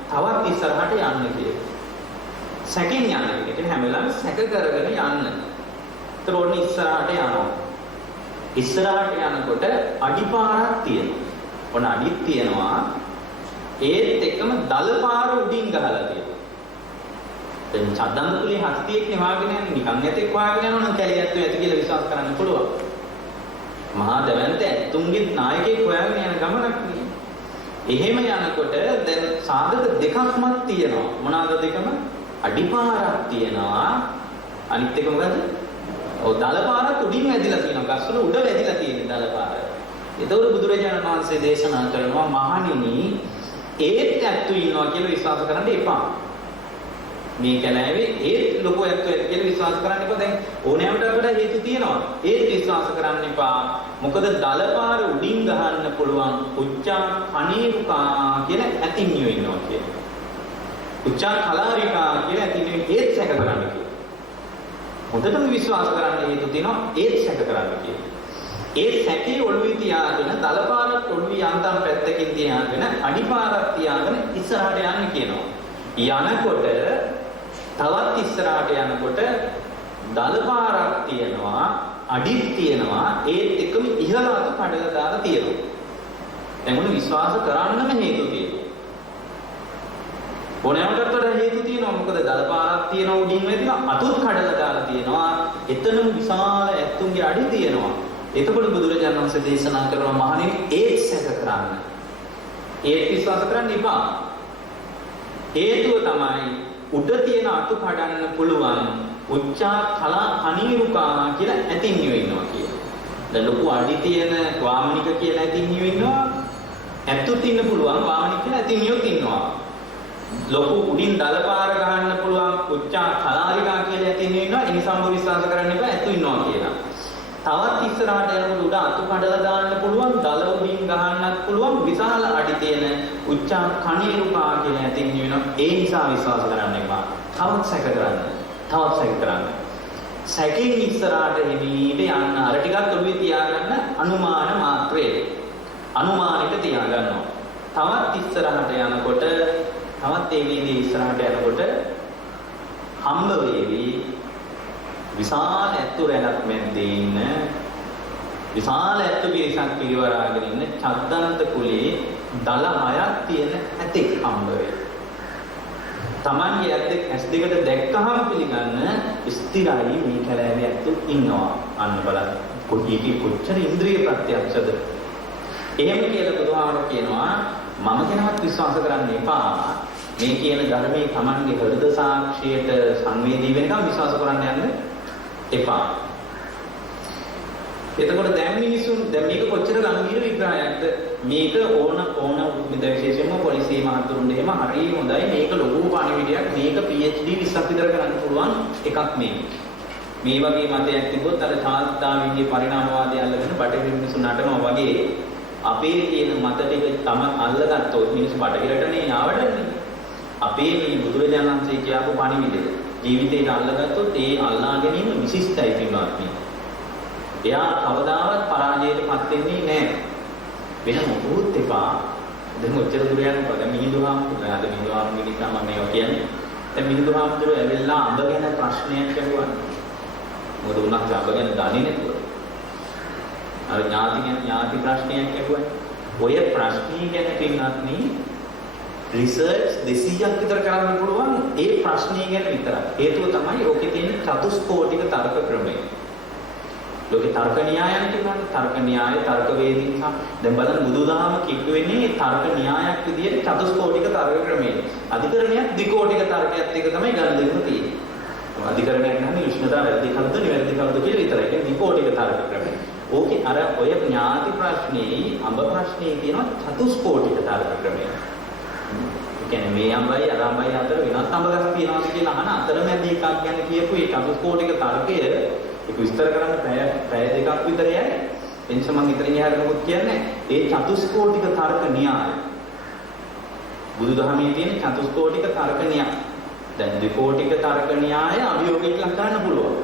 තවත් ඉස්සරහට යන්න කියනවා. සැකෙන් යන්න. ඒ කියන්නේ හැම වෙලාවෙම සැක කරගෙන යන්න. ඒතර ඕනේ ඉස්සරහට යනවා. ඉස්සරහට යනකොට අඩිපාරක් තියෙනවා. ඔන්න අඩියක් තියෙනවා. ඒත් එක්කම දලපාර උඩින් ගහලා තියෙනවා. දැන් චද්දන්තුලේ හස්තියෙක් නෙවාගෙන යන නිකන් ඇතෙක් වාගෙන යනවා නම් කැලියත් ඇති කියලා විශ්වාස කරන්න පුළුවන්. මහා දවන්ත ඇතුන්ගේ නායකයෙක් හොයාගෙන යන ගමනක් නේ. එහෙම යනකොට දැන් සාධක දෙකක්ම තියෙනවා. මොනවාද දෙකම? අඩිපාරක් තියෙනවා. අනිත් එක මොකද? ඔව් දලපාරත් උඩින් වැදිලා තියෙනවා. ගස්වල උඩ වැදිලා තියෙන දලපාර. ඒතකොට බුදුරජාණන් වහන්සේ දේශනා කරනවා මහණෙනි ඒත් ඇත්තු ඉන්නවා කියලා විශ්වාස කරන්න එපා. මේ කැලෑවේ ඒත් ලොකු ඇත්තු ඇති කියලා විශ්වාස කරන්න එපා. දැන් ඕනෑමට වඩා හේතු තියෙනවා. ඒත් විශ්වාස කරන්න එපා. මොකද දලපාර උඩින් ගහන්න පුළුවන් උච්චා අනේරුකා කියලා ඇතින්නියෝ ඉන්නවා කියලා. උච්චා කලාරිකා කියලා ඇතින්නියෝ ඒත් සැක කරන්න කියලා. හොඳටම විශ්වාස කරන්න හේතු තියෙනවා ඒත් සැක කරන්න කියලා. ඒ සැකේ ඔළුවේ තියාගෙන දලපාරත් ඔළුවේ යන්තම් පැත්තකින් තියාගෙන අඩිපාරක් තියාගෙන ඉස්සරහට යන්න කියනවා. යනකොට තවත් ඉස්සරහට යනකොට දලපාරක් තියෙනවා අඩිත් තියෙනවා ඒත් එකම ඉහළට කඩලා දාලා තියෙනවා. දැන් මොන විශ්වාස කරන්නම හේතු තියෙනවා. ඕනෑමකට වඩා හේතු තියෙනවා. මොකද දලපාරක් තියෙනවා උඩින් වැදිලා අතුත් කඩලා දාලා තියෙනවා. එතනම විශාල ඇත්තුන්ගේ අඩි තියෙනවා. එතකොට බුදුරජාණන් වහන්සේ දේශනා කරනවා මහණෙනි ඒත් සැක කරන්න. ඒත් විශ්වාස කරන්න එපා. හේතුව තමයි උඩ තියෙන අතු කඩන්න පුළුවන් උච්චා කලා අනීරුකා කියලා ඇතින්නියෝ ඉන්නවා කියලා. දැන් ලොකු අඩි තියෙන වාමනික කියලා ඇතින්නියෝ ඉන්නවා. ඇත්තුත් ඉන්න පුළුවන් වාමනික කියලා ඇතින්නියෝත් ඉන්නවා. ලොකු උඩින් දලපාර ගහන්න පුළුවන් උච්චා කලාරිකා කියලා ඇතින්නියෝ ඉන්නවා. ඒ නිසා විශ්වාස කරන්න එපා ඇත්තු ඉන්නවා කියලා. තවත් ඉස්සරහට යනකොට උඩ අතු කඩලා දාන්න පුළුවන්, දල උඩින් ගහන්නත් පුළුවන්, විශාල අඩි තියෙන උච්චා කණිරුකා කියලා ඇතින් වෙනවා. ඒ නිසා විශ්වාස කරන්න එපා. තවත් සැක කරන්න. තවත් සැක කරන්න. සැකෙන් ඉස්සරහට එමීට යන්න අර ටිකක් ඔළුවේ තියාගන්න අනුමාන මාත්‍රේ. අනුමානෙට තියාගන්නවා. තවත් ඉස්සරහට යනකොට තවත් ඒ වේදී ඉස්සරහට යනකොට හම්බ වේවි විශාල ඇත්තු රැළක් මැද්දේ ඉන්න විශාල ඇත්තු පිරිසක් පිරිවරාගෙන ඉන්න චද්දන්ත කුලේ දල 6ක් තියෙන ඇතෙක් හම්බ වෙයි. Tamange ඇත්තෙක් ඇස් දෙකට දැක්කහම පිළිගන්න ස්ථිරයි මේ කැලෑවේ ඇත්තු ඉන්නවා. අන්න බලන්න. කොටියකේ කොච්චර ඉන්ද්‍රිය ප්‍රත්‍යක්ෂද? එහෙම කියලා බුදුහාමුදුරුවෝ කියනවා මම කෙනවත් විශ්වාස කරන්න එපා. මේ කියන ධර්මයේ Tamange හෘද සාක්ෂියට සංවේදී වෙනකම් විශ්වාස කරන්න යන්න එපා. එතකොට දැන් මිනිසුන් දැන් මේක කොච්චර ගම්භීර විග්‍රහයක්ද? මේක ඕන විශේෂයෙන්ම පොලිසිය මහතුරුන්ට එහෙම හරිය හොඳයි. මේක ලොකු පණිවිඩයක්. මේක PhD 20ක් විතර කරන්න පුළුවන් එකක් මේක. මේ වගේ මතයක් තිබ්බොත් අර චාල්ස් ඩාවින්ගේ පරිණාමවාදය අල්ලගෙන බටහිර මිනිස්සු නටනවා වගේ අපේ තියෙන මත ටික තම අල්ලගත්තොත් මිනිස්සු බටහිරටනේ ආවඩන්නේ. අපේ මේ බුදුරජාණන් වහන්සේ කියපු පණිවිඩය ජීවිතේට අල්ලගත්තොත් ඒ අල්ලා ගැනීම විශිෂ්ටයි පින්වත්නි. එයා කවදාවත් පරාජයටපත් වෙන්නේ නැහැ. වෙන මොකුත් එපා. දැන් ඔච්චර දුර යනකොට මිහිඳුහාමුදුරුවෝ අද මිහිඳුහාමුදුරුවෝ නිසා මම මේවා කියන්නේ. දැන් මිහිඳුහාමුදුරුවෝ ඇවිල්ලා අඹ ගැන ප්‍රශ්නයක් අහුවා. මොකද උන්වහන්සේ අඹ ගැන දන්නේ නැතුව. අර ඥාති ප්‍රශ්නයක් අහුවා. ඔය ප්‍රශ්නේ ගැන පින්වත්නි රිසර්ච් 200ක් විතර කරන්න පුළුවන් ඒ ප්‍රශ්නේ ගැන විතරයි. හේතුව තමයි ඕකේ තියෙන චතුස්කෝටික තර්ක ක්‍රමය. ලෝකේ තර්ක න්‍යායයන් කියනවානේ. තර්ක න්‍යාය, තර්ක වේදිකා. දැන් බලන්න බුදුදහම කිව්ව වෙන්නේ තර්ක න්‍යායක් විදියට චතුස්කෝටික තර්ක ක්‍රමය. අධිකරණයක් ද්විකෝටික තර්කයක් එක තමයි ගන්න දෙන්න තියෙන්නේ. අධිකරණයක් නැහැ විශ්නදා වැරදි කවුද නිවැරදි කවුද කියලා විතරයි. ඒක ද්විකෝටික තර්ක ක්‍රමය. ඕකේ අර ඔය ඥාති ප්‍රශ්නේ, අඹ ප්‍රශ්නේ තියෙනවා චතුස්කෝටික තර්ක ක්‍රමය. කියන්නේ මේ අඹයි අර අඹයි අතර වෙනස් අඹ ගස් තියෙනවාද කියලා අහන අතරමැද එකක් ගැන කියපු ඒ චතුස්කෝටික තර්කය ඒක විස්තර කරන්න පැය දෙකක් විතර යයි. එනිස මම ඉතින් එහාට මොකද කියන්නේ? ඒ චතුස්කෝටික තර්ක න්‍යාය. බුදුදහමේ තියෙන චතුස්කෝටික තර්ක න්‍යාය. දැන් ද්විකෝටික තර්ක න්‍යාය අභියෝගයට ලක් කරන්න පුළුවන්.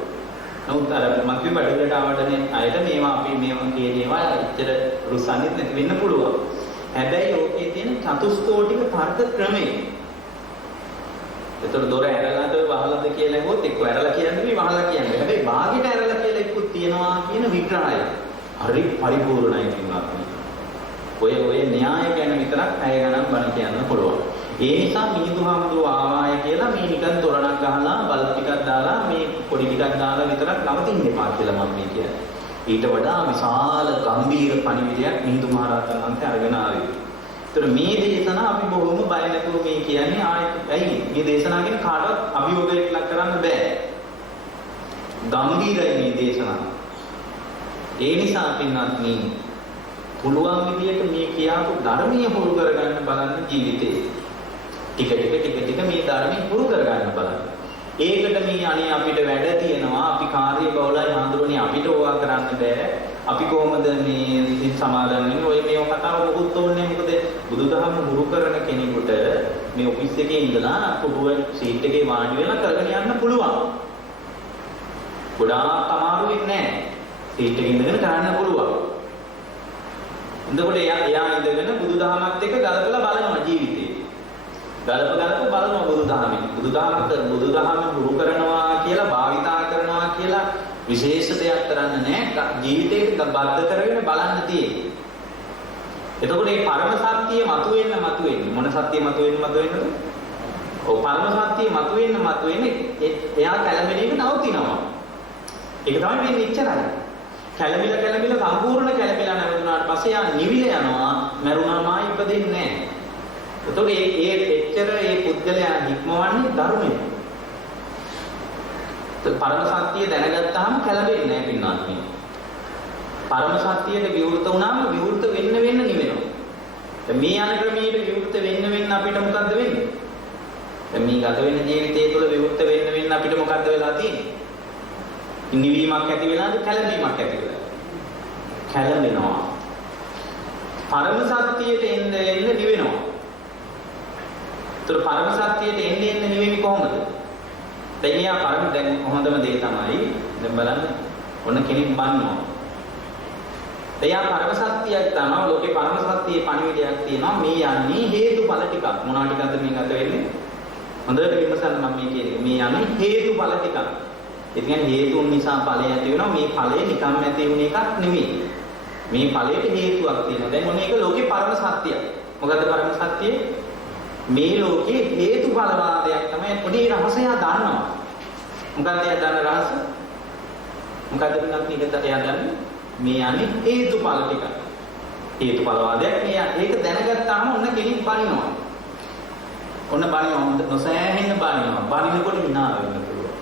නමුත් අර මම කිව්ව බඩලට ආවටනේ අයට මේවා අපි මේවා කියන ඒවා ඇත්තට රුසන්නෙත් නැති වෙන්න පුළුවන්. හැබැයි ඕකේ තියෙන චතුස්කෝටික තර්ක ක්‍රමය. ඒතර දොර ඇරලාද වහලාද කියලා ඇහුවොත් එක්ක ඇරලා කියන්නේ මේ වහලා කියන්නේ. හැබැයි භාගයට ඇරලා කියලා එක්ක තියනවා කියන විග්‍රහය. හරි පරිපූර්ණයි කියනවා. ඔය න්‍යාය ගැන විතරක් පැය ගණන් බණ කියන්න පුළුවන්. ඒ නිසා මිහිඳුහාමුදුරුවෝ ආවාය කියලා මේ නිකන් තොරණක් ගහලා බල්බ් ටිකක් දාලා මේ පොඩි ටිකක් දාලා විතරක් නවතින්න එපා කියලා මම මේ කියන්නේ. ඊට වඩා විශාල ගම්භීර පණිවිඩයක් මිහිඳු මහ රහතන් වහන්සේ අරගෙන ආවේ. ඒතර මේ දේශනාව අපි බොහොම බය නැතුව මේ කියන්නේ ආයෙත් ඇයි මේ දේශනාව ගැන කාටවත් අභියෝගයක් ලක් කරන්න බෑ. ගම්භීරයි මේ දේශනාව. ඒ නිසා පින්වත්නි පුළුවන් විදියට මේ කියාපු ධර්මීය පුරු කරගන්න බලන්න ජීවිතේ. ටික මේ ධර්මයේ පුරු කරගන්න බලන්න. ඒකට මේ අනේ අපිට වැඩ තියෙනවා අපි කාර්ය බහුලයි හඳුරන්නේ අපිට ඕවා කරන්න බෑ. අපි කොහොමද මේ සමාදන් වෙන්නේ? ඔය මේව කතාව මොකුත් ඕනේ මොකද බුදුදහම හුරු කරන කෙනෙකුට මේ ඔෆිස් එකේ ඉඳලා පුඩුව සීට් එකේ වාඩි වෙලා කරගෙන යන්න පුළුවන්. ගොඩාක් අමාරු වෙන්නේ නැහැ. සීට් එකේ ඉඳගෙන කරන්න පුළුවන්. එතකොට එයා ඉඳගෙන බුදුදහමත් එක්ක ගලපලා බලනවා ජීවිතේ. ගලප බලනවා බුදුදහම හුරු කරනවා කියලා භාවිතා කරනවා කියලා විශේෂ දෙයක් කරන්න නැහැ. ජීවිතේට බද්ධ කරගෙන බලන්න තියෙන්නේ. එතකොට මේ පරම සත්‍යය මතුවෙන්න මොන සත්‍යය මතුවෙන්නද? ඔව් පරම සත්‍යය මතුවෙන්න එයා කැළඹෙන්නේ නවතිනවා. ඒක තමයි වෙන්නේ ඉච්චරයි. කැළඹිලා සම්පූර්ණ කැළඹිලා නැවතුනාට පස්සේ යා නිවිල යනවා, මරුණාමයි ඉපදෙන්නේ නැහැ. එතකොට එච්චර මේ පුද්ගලයා හික්මවන්නේ ධර්මයෙන්. පරම සත්‍යය දැනගත්තාම කැළඹෙන්නේ නැහැ පින්වත්නි. පරම සත්‍යයට විවෘත වුණාම විවෘත වෙන්න නිවෙනවා. දැන් මේ යන ක්‍රමයට විවෘත වෙන්න අපිට මොකද්ද වෙන්නේ? දැන් මේ ගත වෙන ජීවිතය තුළ විවෘත වෙන්න අපිට මොකද්ද වෙලා තියෙන්නේ? නිවීමක් ඇති වෙලාද කැළඹීමක් ඇති වෙලාද? කැළඹෙනවා. පරම සත්‍යයට එන්න නිවෙනවා. ඒතර පරම සත්‍යයට එන්න නිවෙන්නේ කොහොමද? දැන් හොඳම දේ තමයි දැන් බලන්න ඔන්න කෙනෙක් බන්නවා. එයා පරම සත්‍යයක් තමයි ලෝකේ පරම සත්‍යයේ පණිවිඩයක් තියෙනවා මේ යන්නේ හේතුඵල ටිකක්. මොනවා ටිකක්ද මේ ගත වෙන්නේ? හොඳට විමසන්න මම මේ කියන්නේ. මේ යන්නේ හේතුඵල ටිකක්. ඒ කියන්නේ හේතුන් නිසා ඵලය ඇති වෙනවා. මේ ඵලය නිකම්ම ඇති වුණ එකක් නෙමෙයි. මේ ඵලයට හේතුවක් තියෙනවා. දැන් මොන එක ලෝකේ පරම සත්‍යයක්. මොකද්ද පරම සත්‍යය? මේ ලෝකේ හේතුඵලවාදයක් තමයි පොඩි රහසය දන්නවා. මොකක්ද එයා දන්න රහස? මොකද්ද පින්නත් එයා දන්නේ? මේ යන්නේ හේතුඵල ටික. හේතුඵලවාදයක් මේක දැනගත්තාම ඔන්න කෙනෙක් බනිනවා. ඔන්න බනිනවා නොසෑහෙන්න බනිනවා. බනිනකොට hina වෙන්න පුළුවන්.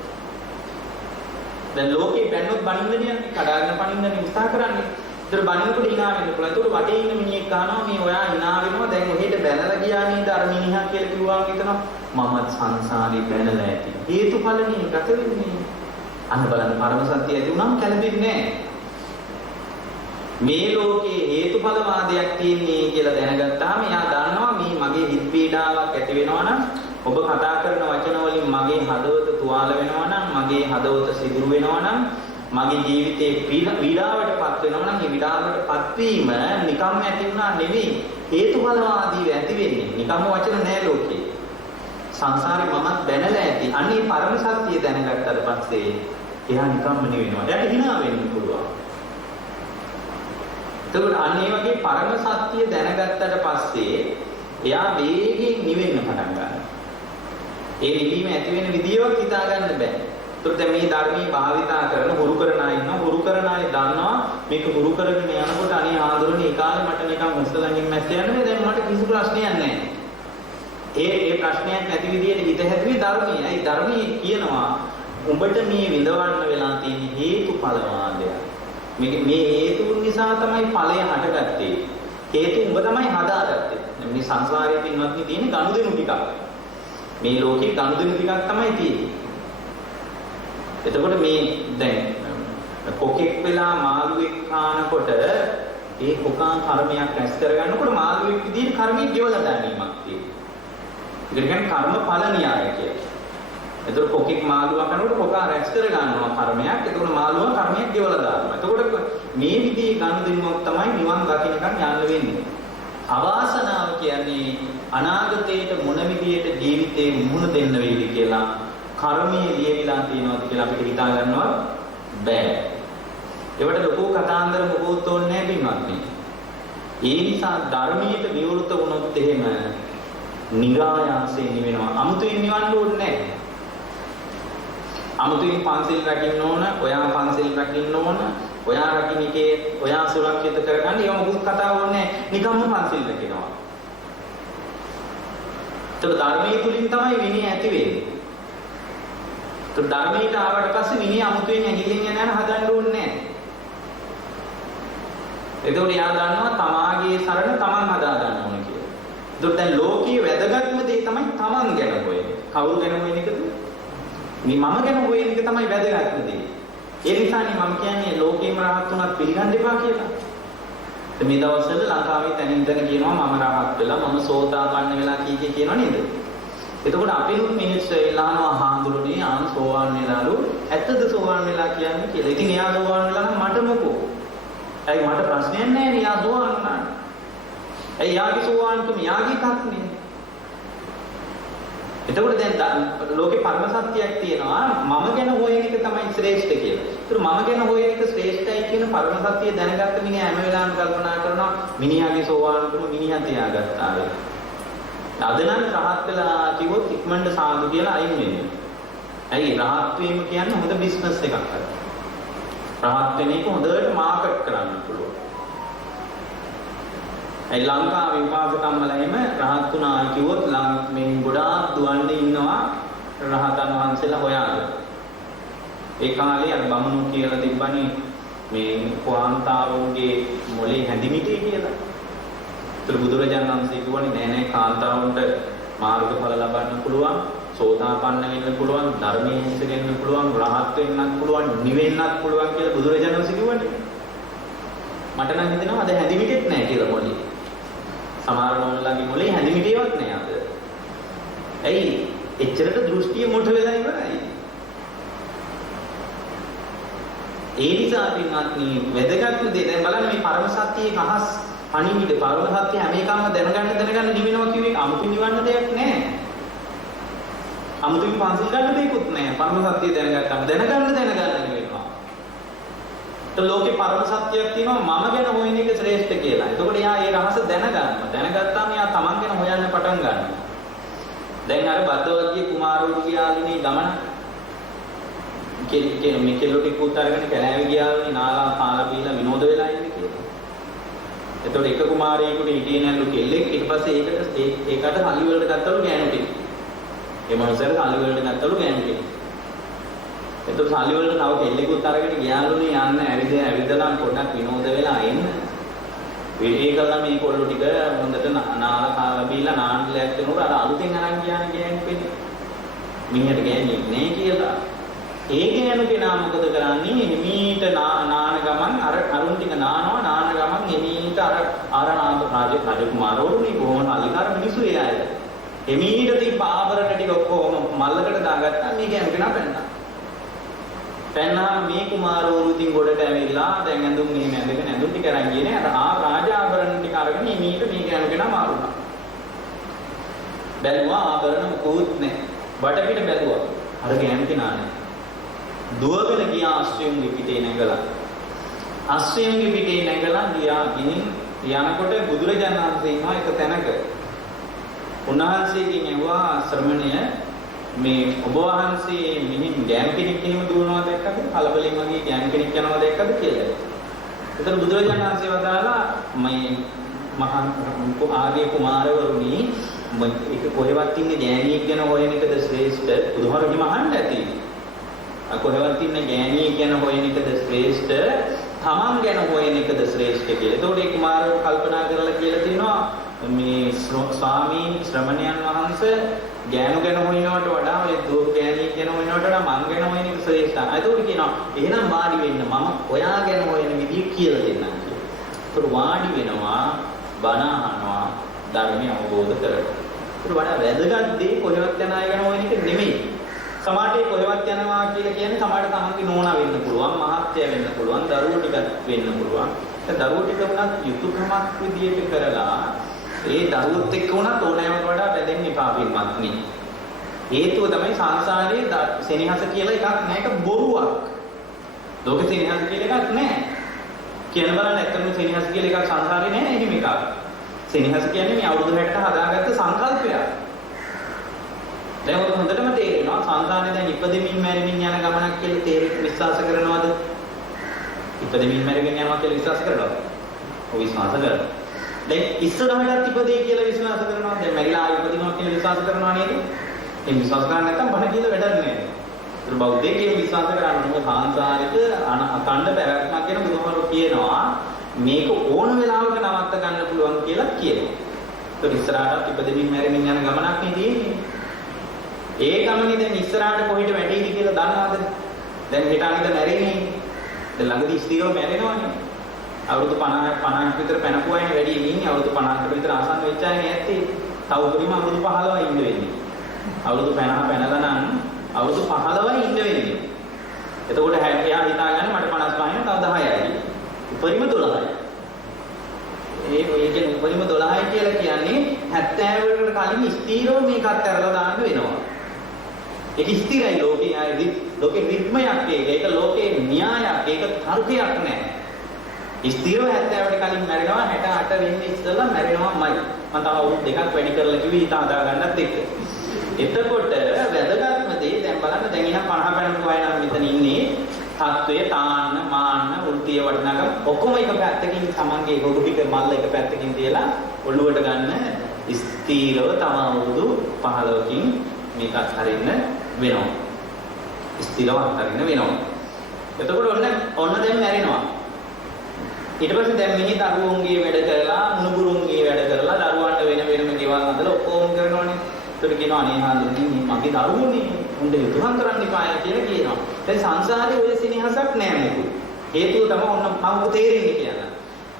දැන් ලෝකේ බැන්නොත් බනින්නනේ කඩාගෙන බනින්නනේ උත්සාහ කරන්නේ. ඒතර බනිනකොට hina වෙන්න පුළුවන්. ඒතකොට වටේ ඉන්න මිනිහෙක් කහනවා මේ ඔයා hina වෙනවා. දැන් ඔහෙට බැනලා ගියා නේද අර මිනිහා කියලා කිව්වා හිතනවා. මමත් සංසාරේ බැනලා ඇති. හේතුඵලනේ ගත වෙන්නේ. අන්න බලන්න පරම සත්‍ය ඇති වුණාම කැළඹෙන්නේ නැහැ. මේ ලෝකේ හේතුඵලවාදයක් තියෙන්නේ කියලා දැනගත්තාම එයා දන්නවා මේ මගේ හිත පීඩාවක් ඇති වෙනවා නම් ඔබ කතා කරන වචන වලින් මගේ හදවත තුවාල වෙනවා නම් මගේ හදවත සිදුරු වෙනවා නම් මගේ ජීවිතේ පීඩාවටපත් වෙනවා නම් මේ පීඩාවටපත් වීම නිකම්ම ඇති වුණා නෙවෙයි හේතුඵලවාදීව ඇති වෙන්නේ. නිකම්ම වචන නෑ ලෝකේ. සංසාරේ මමත් බැනලා ඇති. අනේ පරම සත්‍ය දැනගත්තට පස්සේ එයා නිකම්ම නෙවෙනවා. එයාට hina වෙන්න පුළුවන්. එතකොට අන්න ඒ වගේ පරම සත්‍ය දැනගත්තට පස්සේ එයා වේගයෙන් නිවෙන්න පටන් ගන්නවා. ඒ නිවීම ඇති වෙන විදියවත් හිතා ගන්න බෑ. ඒතකොට දැන් මේ ධර්මී භාවිතා කරන හුරු කරන අය ඉන්නවා. හුරු කරන අය දන්නවා මේක හුරු කරගෙන යනකොට අනේ ආඳුරනේ ඒ කාලේ මට නිකන් මුස්සලංගින් මැස්ස යන්නේ දැන් මට කිසි ප්‍රශ්නයක් නැහැ. ඒ ප්‍රශ්නයක් නැති විදියට හිත හැදුවේ ධර්මයේ. ඒ ධර්මයේ කියනවා උඹට මේ විඳවන්න වෙලා තියෙන හේතුඵලවාදය. මේ හේතුන් නිසා තමයි ඵලය හටගත්තේ. හේතු උඹ තමයි හදාගත්තේ. මේ සංසාරයේ පින්වත්නි තියෙන ගනුදෙනු ටිකක්. මේ ලෝකේ ගනුදෙනු ටිකක් තමයි තියෙන්නේ. එතකොට මේ දැන් කොකෙක් වෙලා මාළුවෙක් කානකොට ඒ කොකා කර්මයක් රැස් කරගන්නකොට මාළුවෙක් විදිහට කර්මයක් ගෙවලා දැමීමක් තියෙනවා. ඒකට කියන්නේ කර්මඵල න්‍යාය කියලා. එතකොට කොකෙක් මාළුවා කරනකොට කොකා රැස් කර ගන්නවා කර්මයක්. එතකොට මාළුවා කර්මයක් ගෙවලා දානවා. එතකොට මේ විදිහේ ගනුදෙනුවක් තමයි නිවන් දකින්නකම් යන්න වෙන්නේ. අවාසනාව කියන්නේ අනාගතයට මොන විදිහට ජීවිතේ මුහුණ දෙන්න වෙයිද කියලා කර්මයේ ලියවිලා තියෙනවද කියලා අපිට හිතා ගන්නවත් බෑ. ඒවට ලොකු කතාන්දර මොකෝත් ඕනේ නැහැ පින්වත්නි. ඒ නිසා ධර්මයට විවෘත වුණොත් එහෙම නිරායාසයෙන් නිවෙනවා. අමුතුවෙන් නිවන්න ඕනේ නැහැ. අමුතුවෙන් පන්සිල් රකින්න ඕන, ඔයා පන්සිල් රකින්න ඕන, ඔයා රකින්න එකේ ඔයා සුරක්ෂිත කරගන්න. ඒව මොකුත් කතා ඕනේ නැහැ. නිකම්ම පන්සිල් රකින්නවා. ඒක ධර්මයේ තුලින් තමයි විනය ඇති වෙන්නේ. ඒක ධර්මයට ආවට පස්සේ විනය අමුතුවෙන් ඇඟිල්ලෙන් යන හදන්න ඕනේ නැහැ. එතකොට යා දන්නවා තමාගේ සරණ තමන් හදා ගන්න ඕනේ කියලා. ඒකට දැන් ලෝකයේ වැදගත්ම දේ තමයි තමන් ගැන හොයන්නේ. කවුරු ගැන හොයන එකද? මේ මම ගැන හොයන එක තමයි වැදගත්ම දේ. ඒ නිසානේ මම කියන්නේ ලෝකේම රහත් උනත් පිළිගන්න එපා කියලා. මේ දවස්වල ලංකාවේ තැනින් තැන කියනවා මම රහත් වෙලා මම සෝතාපන්න වෙලා කීකේ කියනවා නේද? එතකොට අපිනුත් මිනිස්සු එල්ලානවා හාමුදුරනේ ආන් සෝවාන් වෙලාලු ඇත්තද සෝවාන් වෙලා කියන්නේ කියලා. ඉතින් එයා සෝවාන් වෙලා නම් මට මොකෝ? ඇයි මට ප්‍රශ්නයක් නැහැ නේ යා සෝවාන් වුණා. ඇයි යාගේ සෝවාන්කම යාගේ කක්නේ. එතකොට දැන් ලෝකේ පරම සත්‍යයක් තියෙනවා මම ගැන හොයන එක තමයි ශ්‍රේෂ්ඨ කියලා. ඒතර මම ගැන හොයන එක ශ්‍රේෂ්ඨයි කියන පරම සත්‍යය දැනගත්ත මිනිහා හැම වෙලාවෙම කල්පනා කරනවා මිනිහාගේ සෝවාන්කම මිනිහා තියාගත්තා වෙයි. අද නම් රහත් වෙලා කිව්වොත් ඉක්මනට සාදු කියලා අයින් වෙන්නේ. ඇයි රහත් වීම කියන්නේ හොඳ බිස්නස් එකක් අර. රහත් වෙන එක හොඳට මාකට් කරන්න පුළුවන්. ඒ ලංකාවේ උපාසකම්මලා එහෙම රහත් වුණා කිව්වොත් මේ ගොඩාක් දුවන්නේ ඉන්නවා රහතන් වහන්සේලා හොයාගෙන. ඒ කාලේ අර බමුණු කියලා තිබ්බනේ මේ කාන්තාවුන්ගේ මොලේ හැඳිමිටේ කියලා. ඒතර බුදුරජාණන් වහන්සේ කිව්වනේ නෑ නෑ කාන්තාවුන්ට මාර්ගඵල ලබන්න පුළුවන් සෝතාපන්න වෙන්න පුළුවන්, ධර්මයේ හිසෙන්න පුළුවන්, රහත් වෙන්නත් පුළුවන්, නිවෙන්නත් පුළුවන් කියලා බුදුරජාණන් වහන්සේ කිව්වනේ. මට නම් හිතෙනවා අද හැදිමිටෙත් නැහැ කියලා මොලේ. සමහර නෝනලගේ මොලේ හැදිමිටේවත් නැහැ අද. ඇයි? එච්චරට දෘෂ්ටිය මොට වෙලා ඉවරයි. ඒ නිසා පින්වත්නි වැදගත්ම දේ දැන් බලන්න මේ පරම සත්‍යයේ කහස් අනිමිට පරම සත්‍ය හැම එකම දැනගන්න නිවෙනවා කියුවේ අමුතු නිවන්න දෙයක් නැහැ. අමුතුවෙන් පන්සිල් ගන්න දෙයක්වත් නැහැ. පරම සත්‍ය දැනගත්තම දැනගන්න නිවෙනවා. તો ලෝකේ පරම සත්‍යයක් තියෙනවා මම ගැන හොයන එක ශ්‍රේෂ්ඨ කියලා. එතකොට එයා ඒ රහස දැනගන්නවා. දැනගත්තාම එයා තමන් ගැන හොයන්න පටන් ගන්නවා. දැන් අර බද්දවග්ගිය කුමාරවරුගේ යාළුනේ ගමන මේ කෙල්ලෝ ටිකුත් අරගෙන කැලෑවේ ගියාලුනේ නාලා කාලා බීලා විනෝද වෙලා ඉන්නේ කියලා. එතකොට එක කුමාරයෙකුට හිටියේ නැල්ලු කෙල්ලෙක් ඊට පස්සේ ඒකට හලි වලට ගත්තලු ගෑනු ටික. ඒ මනුස්සයාට හලි වලට ගත්තලු ගෑනු ටික. එතකොට හලි වලට තව කෙල්ලෙකුත් අරගෙන ගියාලුනේ යන්න ඇවිදලා පොඩ්ඩක් විනෝද වෙලා එන්න. ඒ කළා මේ කොල්ලෝ ටික හොඳට නාලා කාලා බීලා නාන්න ලෑස්තිනොත් අර අලුතෙන් අරන් ගියානේ ගෑනු මිනිහට ගෑනියෙක් නෑ කියලා. ඒ ගෑනු කෙනා මොකද කරන්නේ? හිමීට නාන ගමන් අරුන් ටික නාන ගමන් හිමීට අර රාජකුමාරවරුනි බොහොම අලිකාර මිනිස්සු ඒ අය. හිමීට තිබ්බ ආභරණ ටික ඔක්කොම මල්ලකට දාගත්තා මේ ගෑනු කෙනා පැන්නා. පැන්නාම මේ කුමාරවරු ඉතින් ගොඩට ඇවිල්ලා දැන් ඇඳුම් මෙහෙම ඇඳගෙන ඇඳුම් ටික අරන් ගියේ නේ. අර රාජ ආභරණ ටික අරගෙන හිමීට මේ ගෑනු කෙනා මාරුණා. බැලුවා ආභරණ මොකුත් නැහැ. වටපිට බැලුවා. අර ගෑනු කෙනා නෑ. දුවගෙන ගියා අශ්වයන්ගේ පිටේ නැගලා. අශ්වයන්ගේ පිටේ නැගලා ගියා ගිහින් යනකොට බුදුරජාණන් වහන්සේ ඉන්නවා එක තැනක. උන්වහන්සේගෙන් ඇහුවා ශ්‍රමණය මේ ඔබ වහන්සේ මිනින් ගෑනු කෙනෙක් එහෙම දුවනවා දැක්කද? කලබලෙන් වගේ ගෑනු කෙනෙක් යනවා දැක්කද කියලා. ඒතර බුදුරජාණන් වහන්සේ වදාලා මේ මහා ආර්ය කුමාරවරුනි ඒක කොහෙවත් ඉන්නේ ගෑණියෙක් ගැන හොයන එකද ශ්‍රේෂ්ඨ? බුදුහාරගෙම අහන්න ඇති. කොහෙවත් ඉන්න ගෑණියෙක් ගැන හොයන එකද ශ්‍රේෂ්ඨ? තමන් ගැන හොයන එකද ශ්‍රේෂ්ඨ කියලා. ඒතකොට ඒ කුමාරවරු කල්පනා කරලා කියලා තියෙනවා මේ ස්වාමීන් ශ්‍රමණයන් වහන්සේ ගෑනු ගැන හොයනවට වඩා ඔය දුව ගෑණියෙක් ගැන හොයනවට වඩා මං ගැන හොයන එක ශ්‍රේෂ්ඨයි. ඒතකොට කියනවා එහෙනම් වාඩි වෙන්න මම ඔයා ගැන හොයන විදිහ කියලා දෙන්නම් කියලා. ඒතකොට වාඩි වෙනවා බණ අහනවා ධර්මය අවබෝධ කරගන්න. ඒතකොට වඩා වැදගත් දේ කොහෙවත් යන අය ගැන හොයන එක නෙමෙයි. සමාජයේ කොහෙවත් යනවා කියලා කියන්නේ සමාජයට තමන්ගේ නෝනා වෙන්න පුළුවන්, මහත්ය වෙන්න පුළුවන්, දරුවෝ ටිකක් වෙන්න පුළුවන්. ඒ දරුවෝ ටික උනත් යුතුයකමක් විදියට කරලා ඒ දරුවොත් එක්ක උනත් ඕනෑමකට වඩා බැඳෙන්න එපා පින්වත්නි. හේතුව තමයි සංසාරයේ සෙනෙහස කියලා එකක් නැහැ. ඒක බොරුවක්. ලෝකේ සෙනෙහස කියලා එකක් නැහැ. කියන බලන්න ඇත්තම සෙනෙහස කියලා එකක් සංසාරේ නැහැ එහෙම එකක්. සෙනෙහස කියන්නේ මේ අවුරුදු 60ට හදාගත්ත සංකල්පයක්. දැන් ඔය හොඳටම තේරෙනවා සංසාරේ දැන් ඉපදෙමින් මැරෙමින් යන ගමනක් කියලා තේරෙන්න විශ්වාස කරනවද? ඉපදෙමින් මැරෙමින් යනවා කියලා විශ්වාස කරනවද? ඔය විශ්වාස කරනවා. දැන් ඉස්සරහට ඉපදෙයි කියලා විශ්වාස කරනවා. දැන් මැරිලා ආයෙ ඉපදිනවා කියලා විශ්වාස කරනවා නේද? ඒ විශ්වාස කරන්නේ නැත්නම් බණ කියලා වැඩක් නෑ. ඒක බෞද්ධයෙක් කියන විශ්වාස කරන්නේ සංසාරික අඛණ්ඩ පැවැත්මක් කියන බුදුහාමුදුරුවෝ කියනවා මේක ඕන වෙලාවක නවත්ත ගන්න පුළුවන් කියලා කියනවා. ඒක ඉස්සරහට ඉපදෙමින් මැරෙමින් යන ගමනක් නේ තියෙන්නේ. ඒ ගමනේ දැන් ඉස්සරහට කොහෙට වැටෙයිද කියලා දන්නවද? දැන් හෙට අනිත් මැරෙන්නේ. දැන් ළඟදී ස්ථිරව මැරෙනවනේ. අවුරුදු 50ක් විතර පැනපු අයනේ වැඩි ඉන්නේ. අවුරුදු 50කට විතර ආසන්න වෙච්ච අයනේ ඇත්තේ. තව උඩින්ම අවුරුදු 15යි ඉන්න වෙන්නේ. අවුරුදු 50 පැනලා නම් අවුරුදු 15යි ඉන්න වෙන්නේ. එතකොට එයා හිතාගන්න මට 55 තව 10යි. උපරිම 12යි. ඒ කියන්නේ උපරිම 12යි කියලා කියන්නේ 70 වලට කලින් ස්ථිරව මේකත් අරලා දාන්න වෙනවා. ඒක ස්ථිරයි ලෝකේ රිද්මයක් ඒක ලෝකේ න්‍යායක් ඒක තර්කයක් නෑ. ස්ථිරව 70ට කලින් මැරෙනවා 68 වෙන්නේ ඉස්සෙල්ලා මැරෙනවාමයි. මම තව අවුරුදු දෙකක් වැඩි කරලා කිව්වේ හිත හදා ගන්නත් එක්ක. එතකොට වැදගත්ම දේ දැන් බලන්න දැන් එහෙනම් 50 පැනපු අය නම් මෙතන ඉන්නේ තත්වයේ තාන්න මාන්න වෘත්තීය වටිනාකම් ඔක්කොම එක පැත්තකින් තමන්ගේ ගොඩු ටික මල්ල එක පැත්තකින් තියලා ඔළුවට ගන්න ස්ථීරව තම අවුරුදු 15කින් මේකත් හරින්න වෙනවා. ස්ථීරව හරින්න වෙනවා. එතකොට ඔන්න දැන් මැරෙනවා. ඊට පස්සේ දැන් මිනි දරුවෝන්ගේ වැඩ කරලා මුණුබුරුන්ගේ වැඩ කරලා දරුවන්ට වෙන වෙනම ගෙවල් හදලා ඔක්කොම කරනවනේ. ඒතර කියනවා අනේ හාමුදුරනේ මගේ දරුවෝනේ උන්ට යුතුයම් කරන්න එපාය කියලා කියනවා. දැන් සංසාරේ ඔය සිනහසක් නෑ මොකද. හේතුව තමයි ඔන්න මම තේරෙන්නේ කියලා.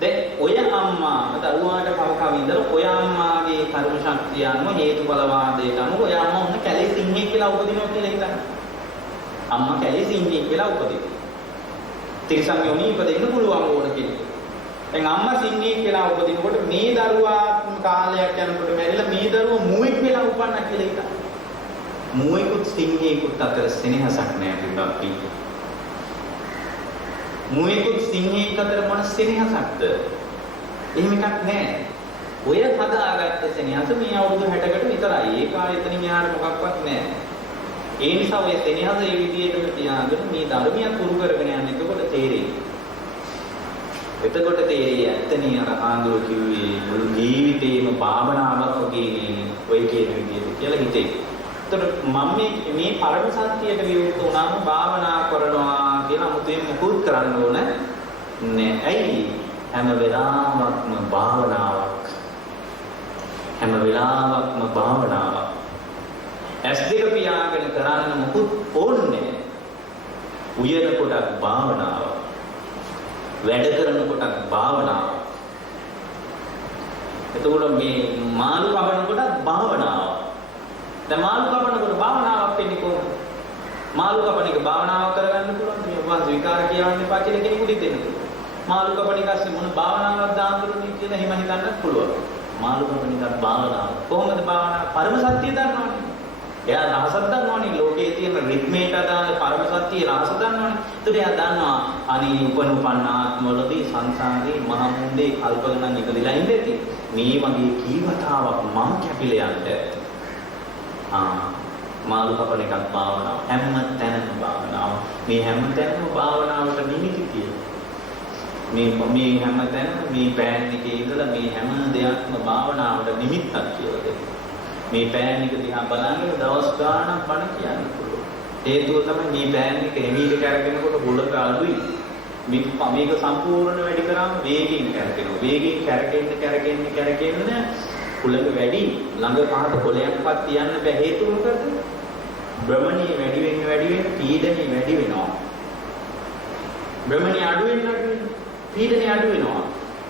දැන් ඔය අම්මා දරුවාට කවකව ඉඳලා ඔය අම්මාගේ කර්ම ශක්තිය අනුව හේතුඵලවාදයට අනුව ඔය අම්මා ඔන්න කැලේ සිංහෙක් කියලා උපදිනවා කියලා හිතන්න. අම්මා කැලේ සිංහෙක් කියලා උපදිනවා. තිරිසන් යෝනි ඉපදෙන්න පුළුවන් ඕන කෙනෙක්. දැන් අම්මා සිංහෙක් කියලා උපදිනකොට මේ දරුවා කාලයක් යනකොට මැරිලා මේ දරුවා මුවෙක් වෙලා උපන්නා කියලා හිතන්න. මුවෙකුත් සිංහෙකුත් අතර සෙනෙහසක් නෑ පිටපත්. මුවෙකුත් සිංහෙක් අතර මොන සෙනෙහසක්ද? එහෙම එකක් නෑ. ඔය හදාගත්ත සෙනෙහස මේ අවුරුදු 60කට විතරයි. ඒ කාලේ එතනින් එහාට මොකක්වත් නෑ. ඒ නිසා ඔය සෙනෙහස ඒ විදිහටම තියාගෙන මේ ධර්මියක් පුරු කරගෙන යන්න එතකොට තේරෙයි. එතකොට තේරෙයි ඇත්තනේ අර ආන්දෝ කිව්වේ මුළු ජීවිතේම භාවනාවක් වගේ ඔය කියන විදිහට කියලා හිතේ. එතකොට මම මේ පරම සත්‍යයට විරුද්ධ වුණාම භාවනා කරනවා කියලා මුතෙන් මුකුත් කරන්න ඕන නෑ. ඇයි? හැම වෙලාවකම භාවනාවක්. හැම වෙලාවකම භාවනාවක්. S2 පියාගෙන කරන්න මුකුත් ඕනේ. උයන කොටක් භාවනාවක්. වැඩ කරන කොටක් භාවනාවක්. එතකොට මේ මාළු කපන කොටක් භාවනාවක්. දැන් මාළු කපනකොට භාවනාවක් වෙන්නේ කොහොමද? මාළු කපන එක භාවනාවක් කරගන්න පුළුවන්. මේ වස් විකාර කියවන්න එපා කියලා කෙනෙකුට දෙන්න පුළුවන්. මාළු කපන එක ඇස්සේ මොන භාවනාවක් දාන්නද කියලා හිම හිතන්නත් පුළුවන්. මාළු කපන එක භාවනාව. කොහොමද භාවනාව? පරම සත්‍ය දන්නවනේ. එයා රහසක් දන්නවනේ. ලෝකයේ තියෙන රිද්මේට අදාළ පරම සත්‍ය රහස දන්නවනේ. ඒතකොට එයා දන්නවා අනේ උපන් ආත්මවලදී සංසාරේ මහ මුන්දේ කල්ප ගණන් ඉපදලා ඉඳී මේ වගේ කීවතාවක් මම කැපිලා යන්න. මාළු කපන එකක් භාවනාව. හැම තැනම භාවනාව. මේ හැම තැනම භාවනාවට නිමිති තියෙනවා. මේ හැම තැනම මේ පෑන් එකේ ඉඳලා මේ හැම දෙයක්ම භාවනාවට නිමිත්තක් කියලා දෙනවා. මේ පෑන් එක දිහා බලනකොට දවස් ගාණක් බණ කියන්න පුළුවන්. හේතුව තමයි මේ පෑන් එක එමීට කරගෙනකොට හුලක අඩුයි. මේක සම්පූර්ණ වැඩි කරාම වේගයෙන් කරගෙනවා. වේගයෙන් කරගෙන හුලක වැඩි ළඟ පහත කොලයක්වත් තියන්න බැහැ. හේතුව මොකද? භ්‍රමණී වැඩි වෙන්න පීඩනය වැඩි වෙනවා. භ්‍රමණී අඩු වෙන්න පීඩනය අඩු වෙනවා.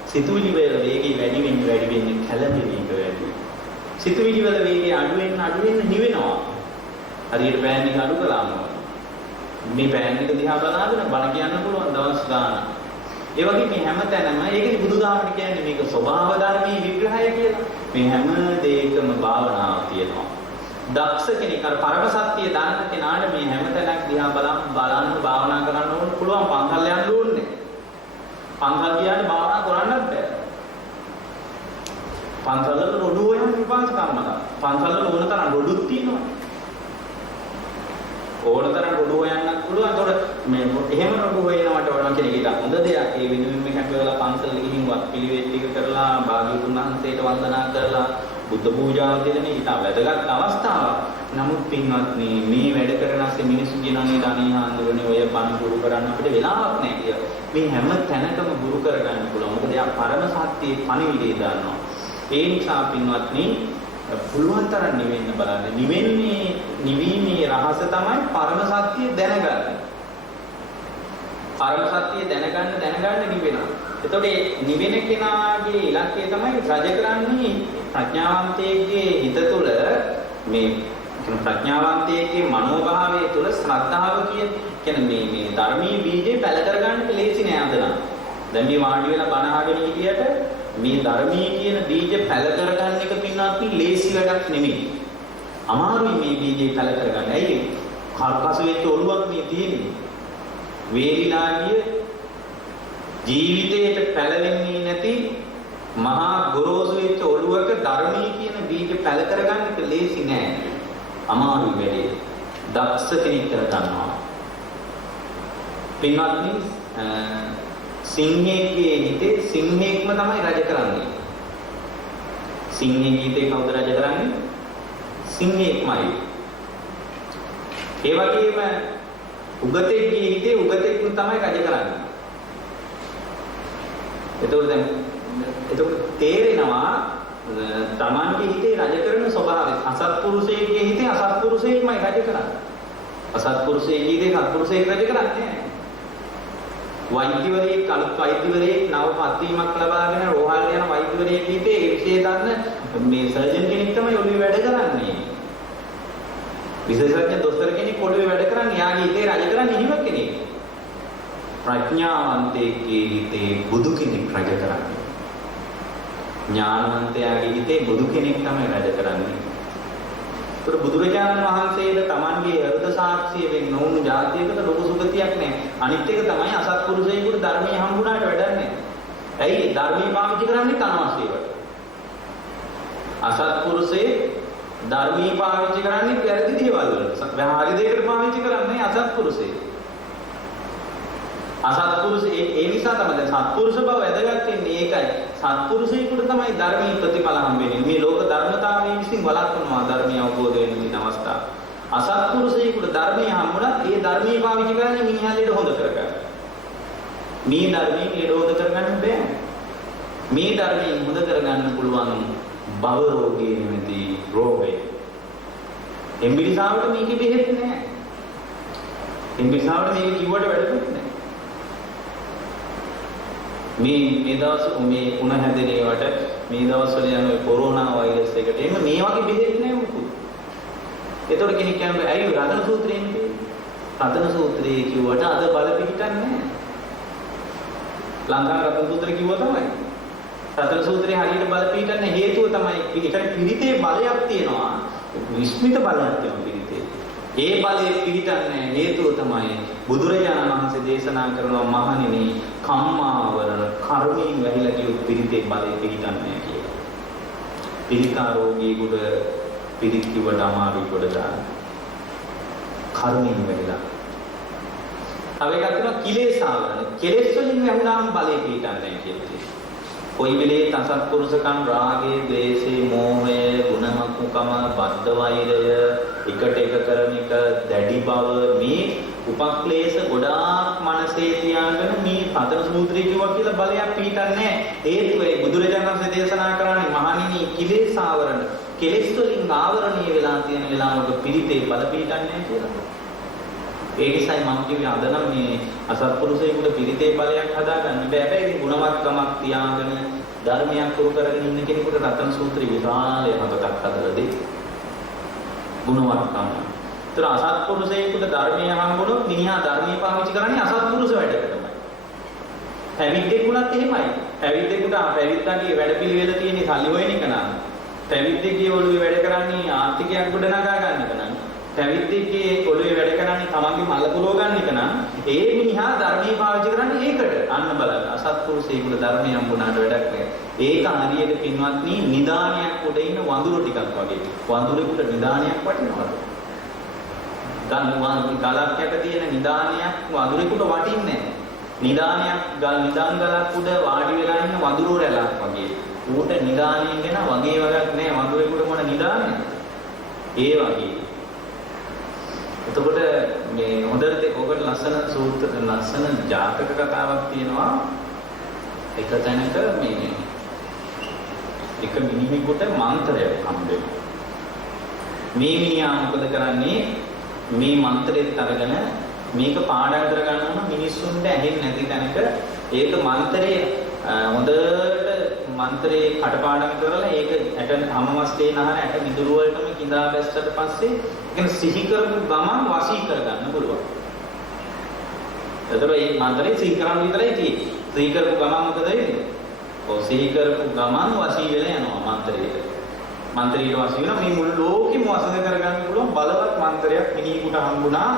සිතුවිලි වල වේගය වැඩි වෙන්න කැළඹෙන එක වැඩි. සිතුවිලි වල වේගය අඩු වෙන්න නිවෙනවා. හරියට පෑන් එක අඩු කළාම මේ පෑන් එක දිහා බලාගෙන බණ කියන්න පුළුවන් දවස් ගානක්. ඒ වගේ මේ හැම තැනම ඒකේ බුදුදහමට කියන්නේ මේක ස්වභාව ධර්මයේ විග්‍රහය කියලා. මේ හැම දෙයකම භාවනාවක් තියෙනවා. දක්ෂ කෙනෙක් අර පරම සත්‍ය දන්න කෙනාට මේ හැම තැනක් දිහා බලන්න භාවනා කරන්න ඕන පුළුවන්. පන්සල් යන්න ඕනේ. පන්සල් කියන්නේ භාවනා කරන්නත් බෑ. පන්සල් වල රොඩු හොයන්න විපාක කර්මක. පන්සල් වල ඕන තරම් රොඩුත් තියෙනවා. ඕන තරම් රොඩු හොයන්නත් පුළුවන්. ඒතකොට මේ එහෙම රොඩු හොයනවට වඩා කෙනෙක්ට හොඳ දෙයක්. ඒ වෙනුවෙන් මේ කැපවලා පන්සල් ගිහින් වත් පිළිවෙත් ටික කරලා භාග්‍යවතුන් වහන්සේට වන්දනා කරලා බුද්ධ පූජාව දෙන මේ ඉතා වැදගත් අවස්ථාවක්. නමුත් පින්වත්නි මේ වැඩ කරන ඇස්සේ මිනිස්සු කියනවා නේද අනේ හාමුදුරනේ ඔය බණ ගුරු කරන්න අපිට වෙලාවක් නැහැ කියලා. මේ හැම තැනකම ගුරු කරගන්න පුළුවන්. මොකද යා පරම සත්‍යයේ පණිවිඩය දන්නවා. ඒ නිසා පින්වත්නි පුළුවන් තරම් නිවෙන්න බලන්න. නිවීමේ රහස තමයි පරම සත්‍ය දැනගන්න. පරම සත්‍ය දැනගන්න නිවෙනවා. එතකොට නිවෙන කෙනාගේ ඉලක්කය තමයි රජ කරන්නේ ප්‍රඥාවන්තයෙක්ගේ හිත තුළ මේ ප්‍රඥාවන්තයෙක්ගේ මනෝභාවය තුළ ශ්‍රද්ධාව කියන මේ ධර්මීය බීජේ පැල කරගන්න ලේසි නෑ අදනම්. දැන් මේ වාඩි වෙලා බණ අහගෙන හිටියට මේ ධර්මීය කියන බීජ පැල කරගන්න එක පින්වත් ලේසි වැඩක් නෙමෙයි. අමාරුයි මේ බීජේ පැල කරගන්න. ඇයි? කර්කස වෙච්ච ඔළුවක් මේ තියෙන්නේ. වේලිලා ගිය ජීවිතේට පැලවෙන්නේ නැති මහා ගොරෝසු වෙච්ච ඔළුවක ධර්මීය කියන බීජ පැල කරගන්න එක ලේසි නෑ. අමාරුයි වැඩේ. දක්ෂ කෙනෙක් කරගන්නවා. පින්වත්නි සිංහයේ හිතේ සිංහෙක්ම තමයි රජ කරන්නේ. සිංහයේ හිතේ කවුද රජ කරන්නේ? සිංහෙක්මයි. ඒ වගේම උගතෙක්ගේ හිතේ උගතෙක්ම තමයි රජ කරන්නේ. එතකොට තේරෙනවා තමන්ගේ හිතේ රජ කරන ස්වභාවය. අසත්පුරුෂයෙක්ගේ හිතේ අසත්පුරුෂයෙක්මයි රජ කරන්නේ. අසත්පුරුෂයෙක්ගේ හිතේ සත්පුරුෂයෙක් රජ කරන්නේ නැහැ. වෛද්‍යවරයෙක් අලුත් වෛද්‍යවරයෙක් නව පත්වීමක් ලබාගෙන රෝහල් යන වෛද්‍යවරයෙක් හිතේ ඒ විෂය දන්න මේ සර්ජන් කෙනෙක් තමයි ඔළුවේ වැඩ කරන්නේ. විශේෂඥ දොස්තර කෙනෙක් ඔළුවේ වැඩ කරන්නේ යාගේ හිතේ රජ කරන්නේ හිම කෙනෙක්. ප්‍රඥාවන්තයෙක්ගේ හිතේ බුදු කෙනෙක් රජ කරන්නේ. ඥානවන්තයාගේ හිතේ බුදු කෙනෙක් තමයි රජ කරන්නේ. ඒතර බුදුරජාණන් වහන්සේට Tamanගේ හෘද සාක්ෂිය වෙන්න ඕන જાතියකට ලොකු සුගතියක් නැහැ. අනිත් එක තමයි අසත්පුරුෂයෙකුට ධර්මයේ හම්බුණාට වැඩක් නැහැ. ඇයි ධර්මයේ පාවිච්චි කරන්නේ අනවශ්‍යවට? අසත්පුරුෂයේ ධර්මයේ පාවිච්චි කරන්නේ වැරදි දේවල් වලට. හරි දෙයකට පාවිච්චි කරන්නේ අසත්පුරුෂයේ. අසත්පුරුෂ ඒ නිසා තමයි සත්පුරුෂ බව වැදගත් වෙන්නේ ඒකයි. සත්පුරුෂයෙකුට තමයි ධර්මයේ ප්‍රතිඵල හම්බෙන්නේ. මේ ලෝක ධර්මතාවයේ විසින් වළක්වනවා ධර්මීය අවබෝධ වෙන තියෙන අවස්ථාව. අසත්පුරුෂයෙකුට ධර්මයේ හම්බුණත් ඒ ධර්මයේ පාවිච්චි කරන්නේ මිනිහාලේට හොඳ කරගන්න. මේ ධර්මයේ ලේට හොඳ කරගන්න බෑ. මේ ධර්මයේ හොඳ කරගන්න පුළුවන් භව රෝගී නෙමෙති රෝගේ. එම්බිරිසාවට මේකේ බෙහෙත් නෑ. එම්බිරිසාවට මේක කිව්වට වැඩකුත් නෑ. මේ දවස් මේ උණ හැදෙන ඒවට මේ දවස්වල යන ඔය කොරෝනා වෛරස් එකට එන්න මේ වගේ බෙහෙත් නෑ මොකද. ඒතකොට කෙනෙක් කියන්නේ ඇයි රතන සූත්‍රයෙන් කිව්වේ? රතන සූත්‍රයේ කිව්වට අද බල පිටින්නේ නෑ. ලංකාවේ රතන සූත්‍රය කිව්වා තමයි. රතන සූත්‍රයේ හරියට බල පිටින්නේ හේතුව තමයි ඒකට පිළිතේ බලයක් තියෙනවා. විස්මිත බලයක් තියෙනවා පිළිතේ. ඒ බලයේ පිළිටන්නේ හේතුව තමයි බුදුරජාණන් වහන්සේ දේශනා කරනවා මහණෙනි කම්මාවරණ කර්මයෙන් වැහිලා කියොත් පිළිතේ බලයේ පිළිටන්නේ කියලා. පිළිකා රෝගීෙකුට පිළිත් කිව්වට අමාරුයි කොට දාන්න. කර්මයෙන් වැහිලා. තව එකක් තියෙනවා කිලේශාවරණ. කෙලෙස් වලින් වැහුණාම බලයේ පිළිටන්නේ කියලා. කොයි වෙලේ තසත්පුරුෂකම් රාගය, ද්වේෂය, මෝහය, ගුණමකුකම, බද්ධ වෛරය, එකට එක කරන එක, දැඩි බව මේ උපක්ලේශ ගොඩාක් මනසේ තියාගෙන මේ පතන සූත්‍රය කිව්වා කියලා බලයක් පිටින්නේ හේතුව ඒ බුදුරජාණන් වහන්සේ දේශනා කරන්නේ මහණෙනි කිලේශාවරණ කෙලෙස් වලින් ආවරණීය වෙලා තියෙන වෙලාවක පිළිතේ බල පිටින්නේ කියලා. ඒ නිසායි මම කිව්වේ අද නම් මේ අසත්පුරුෂයෙකුට පිළිතේ බලයක් හදාගන්න බෑ. හැබැයි ගුණවත්කමක් තියාගෙන ධර්මයක් පුරු කරගෙන ඉන්න කෙනෙකුට රතන සූත්‍රය විශාල යහපතක් හදලා දෙයි. ගුණවත්කම. ඒතර අසත්පුරුෂයෙකුට ධර්මය හම්බුනොත් මිනිහා ධර්මයේ පාවිච්චි කරන්නේ අසත්පුරුෂ වැඩකටමයි. පැවිද්දෙකුණත් එහෙමයි. පැවිද්දෙකුට පැවිද්දාගේ වැඩපිළිවෙල තියෙන්නේ සල්ලි හොයන එක නෑ. පැවිද්දෙක්ගේ ඔළුවේ වැඩ කරන්නේ ආර්ථිකයක් ගොඩනගා ගන්න එක නෑ. පැවිද්දෙක්ගේ ඔළුවේ වැඩ කරන්නේ තමන්ගේ මල්ල පුරව ගන්න එක නම් ඒ මිනිහා ධර්මයේ පාවිච්චි කරන්නේ ඒකට. අන්න බලන්න අසත්පුරුෂයෙකුට ධර්මය හම්බුනාට වැඩක් නැහැ. ඒක හරියට පින්වත්නි නිදානයක් උඩ ඉන්න වඳුරු ටිකක් වගේ. වඳුරෙකුට නිදානයක් වටිනවද? ගලක් යට තියෙන නිදානයක් වඳුරෙකුට වටින්නේ නැහැ. නිදානයක් නිදාන් ගලක් උඩ වාඩි වෙලා ඉන්න වඳුරු රැලක් වගේ. ඌට නිදානියෙන් ගැන වගේ වගක් නැහැ. වඳුරෙකුට මොන නිදානයද? ඒ වගේ. එතකොට මේ හොඳට ඔකට ලස්සන සූත්‍ර ලස්සන ජාතක කතාවක් තියෙනවා. එක තැනක මේ එක මිනිහෙකුට මන්ත්‍රයක් හම්බෙනවා. මේ මිනිහා මොකද කරන්නේ? මේ මන්ත්‍රෙත් අරගෙන මේක පාඩම් කරගන්න ඕන මිනිස්සුන්ට ඇහෙන්නේ නැති තැනක ඒක මන්ත්‍රයේ හොඳට මන්ත්‍රේ කටපාඩම් කරලා ඒක ඇට හැමවස්තේ නහර ඇට මිදුළු වලටම කිඳා බැස්සට පස්සේ ඒක සිහි කරපු ගමන් වශී කරගන්න පුළුවන්. එතකොට මේ මන්ත්‍රේ සිහි කරන් විතරයි තියෙන්නේ. සිහි කරපු ගමන් මොකද වෙන්නේ? ඔව් සිහි කරපු ගමන් වශී වෙලා යනවා මන්ත්‍රේට. මන්ත්‍රයට වශී වෙනවා මේ මුළු ලෝකෙම වශී කරගන්න පුළුවන් බලවත් මන්ත්‍රයක් මිනිහෙකුට හම්බුණා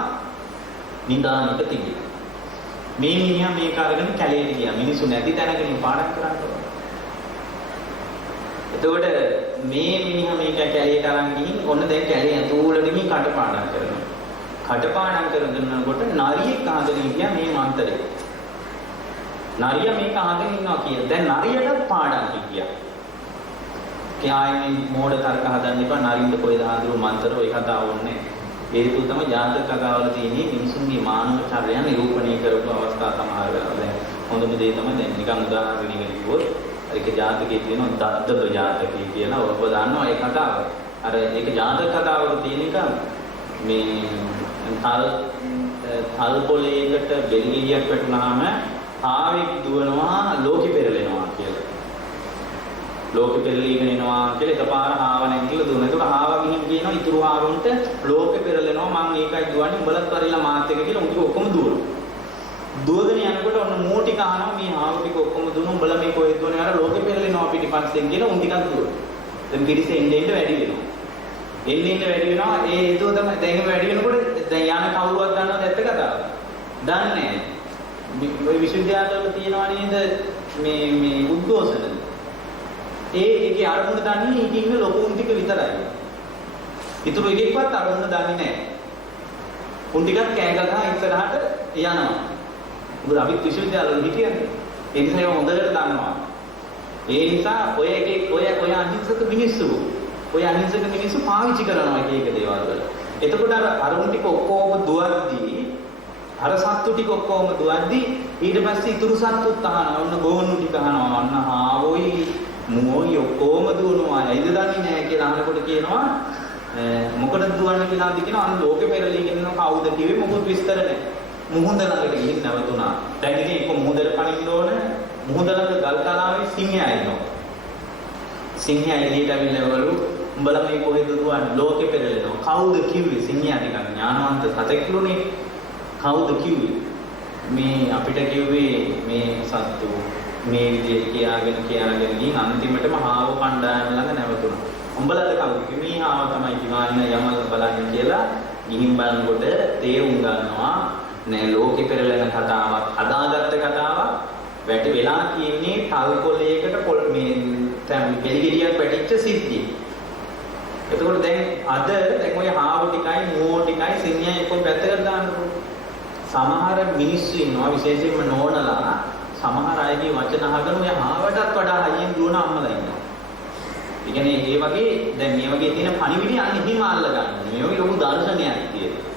නිදානික තිබේ. මේ මිනිහා මේක අරගෙන කැලේට ගියා. මිනිස්සු නැති තැනකින් පාඩම් කරනවා. එතකොට මේ මිනිහා මේක කැලේට අරන් ගිහින් ඔන්න දැන් කැලේ ඇතුළට ගිහින් කටපාඩම් කරනවා. කටපාඩම් කරනකොට නරියෙක් අහගෙන ගියා මේ මන්ත්‍රය. නරියා මේක අහගෙන ඉන්නවා කියලා. දැන් නරියටත් පාඩම් කිව්වා. කියායේ මෝඩ තර්ක හදන්න එපා. නරින්ද කොයිද ආඳුරු මන්ත්‍ර ඔය කතාව ඕනේ. ඒකු තමයි ජාතක කතාවල තියෙන්නේ මිනිසුන්ගේ මානව චර්යා නිරූපණය කරපු අවස්ථා සමහර වෙලාවට. දැන් හොඳම දේ තමයි දැන් නිකන් උදාහරණයක් කිව්වොත් ඒක ජාතකයේ තියෙන දද්දබ ජාතකය කියලා ඔබ දන්නවා ඒ කතාව. අර ඒක ජාතක කතාවක තියෙන එක මේ තල් පොලේකට බෙල්ගියක් වැටුනහම ආවෙක් දුවනවා ලෝකෙ පෙරලෙනවා කියලා. ලෝකෙ පෙරලීගෙන එනවා කියලා එකපාර ආව නැගිටලා දුවන. ඒකට ආව ගිහින් කියනවා ඉතුරු ආවුන්ට ලෝකෙ පෙරලෙනවා මං ඒකයි දුවන්නේ උඹලත් පරිලා මාත් එක කියලා උන්ට ඔක්කොම දුවනවා. දුවගෙන යනකොට ඔන්න මෝ ටික අහනවා මේ ආව ටික ඔක්කොම දුවන උඹලා මේ කොහෙද දුවන්නේ අර ලෝකෙ පෙරලෙනවා පිටිපස්සෙන් කියලා උන් ටිකක් දුවනවා. දැන් පිටිස එන්නේ වැඩි වෙනවා. එන්නේ වැඩි වෙනවා ඒ හේතුව තමයි දැන් වැඩි වෙනකොට දැන් යන කවුරුවත් දන්නවද ඇත්ත කතාව? දන්නේ නැහැ. ඔය විශ්වවිද්‍යාලවල තියනවා නේද මේ උද්ඝෝෂණ. ඒකේ අරමුණ දන්නේ ඉතින් ලොකුන් ටික විතරයි. ඊටු එකෙක්වත් අරමුණ දන්නේ නැහැ. උන් ටිකක් කෑ ගහලා ඉස්සරහට යනවා. මොකද අපි විශ්වවිද්‍යාලවල හිටියන්නේ. ඒ නිසා ඒක හොඳට දන්නවා. ඒ නිසා ඔය අහිංසක මිනිස්සු පාවිච්චි කරනවා එක දේවල් වල. එතකොට අරුන් ටික ඔක්කොම දුවද්දී අර සත්තු ටික ඔක්කොම දුවද්දී ඊට පස්සේ ඉතුරු සත්තුත් අහනවා. ඔන්න ගෝනු ටික අහනවා. ඔන්න හාවොයි මුවෝයි ඔක්කොම දුවනවා. ඇයිද දන්නේ නැහැ කියලා අහනකොට කියනවා මොකටද දුවන්නේ කියලාද කියනවා. අන්න ලෝකෙ පෙරලීගෙන ඉන්න කවුද කිව්වේ මොකද විස්තර නැහැ. මුහුද ළඟට ගිහින් නැවතුණා. දැන් ඉතින් එක්ක මුහුදට පනින්න ඕන. මුහුද ළඟ ගල් තලාවේ සිංහයා ඉන්නවා. සිංහයා එළියට ඇවිල්ලාවලු උඹලා මේ කොහෙද දුවන්නේ ලෝකෙ පෙරලෙනවා. කවුද කිව්වේ? සිංහයා ටිකක් ඥානවන්ත සතෙක්ලුනේ. කවුද කිව්වේ? මේ අපිට කිව්වේ මේ සත්තු මේ විදිහට කියාගෙන ගිහින් අන්තිමටම හාව කණ්ඩායම ළඟ නැවතුණා. උඹලාද කවුද කිව්වේ? මේ හාව තමයි කිව්වා යමල් බලන්න කියලා ගිහින් බලනකොට තේරුම් ගන්නවා නෑ ලෝකෙ පෙරලෙන කතාවක් හදාගත්ත කතාවක් වැටි වෙලා තියෙන්නේ තල් කොලයකට මේ දැන් බෙලිගෙඩියක් වැටිච්ච සිද්ධිය. එතකොට දැන් ඔය හාව ටිකයි මෝ ටිකයි සිංහයයි එක්ක පැත්තකට දාන්නකො. සමහර මිනිස්සු ඉන්නවා විශේෂයෙන්ම නෝනලා සමහර අයගේ වචන අහගෙන ඔය හාවටත් වඩා හයියෙන් දුවන අම්මලා ඉන්නවා. ඒ කියන්නේ ඒ වගේ දැන් මේ වගේ තියෙන පණිවිඩය අන්න හිම අල්ල ගන්න. මේ වගේ ලොකු දර්ශනයක් තියෙනවා.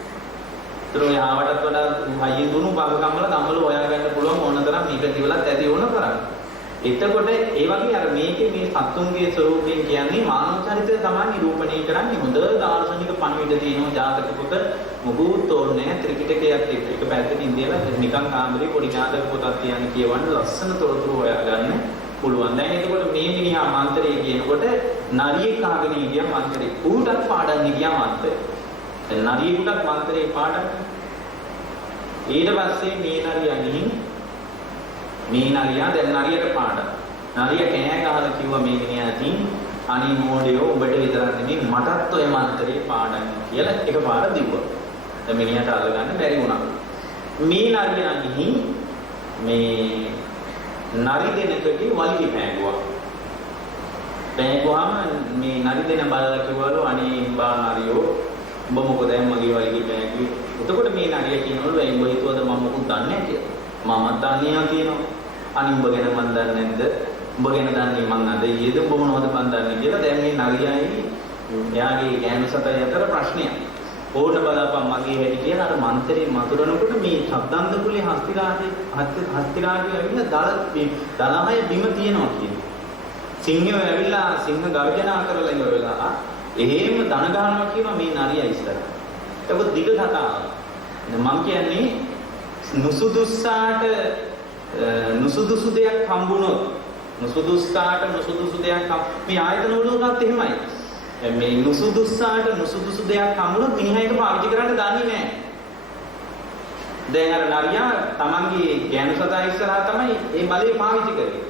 ඒතර ඔය හාවටත් වඩා හයියෙන් දුවන බබකම්මල දම්වල හොයාගන්න පුළුවන් ඕන තරම් මේක දිවලත් ඇති ඕන කරන්නේ. එතකොට ඒ වගේ අර මේකේ මේ සත්තුන්ගේ ස්වરૂපයෙන් කියන්නේ මානව චරිතය තමයි නිරූපණය කරන්නේ. හොඳ දාර්ශනික පණිවිඩ තියෙනවා ජාතක පොත මොකුත් ඕනේ නැහැ. ත්‍රිපිටකයක් එක්ක එක පැත්තකින් ඉඳලා නිකන් කාමරේ පොඩි ජාතක පොතක් තියන්න කියවන්න ලස්සන තොරතුරු හොයාගන්න පුළුවන්. දැන් එතකොට මේ මිනිහා මන්ත්‍රය කියනකොට නරියෙක් අහගෙන හිටියා මන්ත්‍රේ. ඌටත් පාඩම් ගියා මන්ත්‍රය. දැන් නරියෙකුටත් මන්ත්‍රේ පාඩම්. ඊට පස්සේ මේ නරියා ගිහින් මේ නරියා දැන් නරියට පාඩම්. නරිය කෑ ගහලා කිව්වා මේ මිනිහාටින් අනේ මොඩියෝ ඔබට විතරක් නෙමෙයි මටත් ඔය මන්ත්‍රේ පාඩම් කියලා එකපාර දිව්වා. දැන් මිනිහට අල්ලගන්න බැරි වුණා. මේ නරියා ගිහින් මේ නරි දෙනකගේ වලිගය පෑගුවා. පෑගුවාම මේ නරි දෙන බලලා කිව්වලු අනේ බා නරියෝ උඹ මොකද මගේ වලිගය පෑගුවේ. එතකොට මේ නරිය කියනවලු ඇයි උඹ හිතුවද මම මොකුත් දන්නේ නැහැ කියලා. මමත් දන්නේ නැහැ කියනවා. අනේ උඹ ගැන මන් දන්නේ නැද්ද? උඹ ගැන දන්නේ මං අද ඊයේද උඹ මොනවද මන් දන්නේ කියලා. දැන් මේ නරියයි එයාගේ ගෑනු සතයි අතර ප්‍රශ්නයක්. ඕන බලපන් මගේ හැටි කියලා අර මන්ත්‍රේ මතුරනකොට මේ ශබ්දන්තකුලේ හස්තිරාගේ ඇවිල්ලා දලහය බිම තියනවා කියන්නේ. සිංහයෝ ඇවිල්ලා සිංහ ගර්ජනා කරලා ඉවරලා එහෙම දන ගන්නවා කියනවා මේ නරියා ඉස්සර. ඒක දිග කතාවක්. මම කියන්නේ නුසුදුසු දෙයක් හම්බුනොත් නුසුදුසු දෙයක් මේ ආයතන වලුණත් එහෙමයි. මේ නුසුදුසු දෙයක් හම්බුනොත් මිනිහා ඒක පාවිච්චි කරන්න දන්නේ නැහැ. දැන් අර නරියා තමන්ගේ ගෑනු සතා ඉස්සරහා තමයි ඒ බලේ පාවිච්චි කරේ.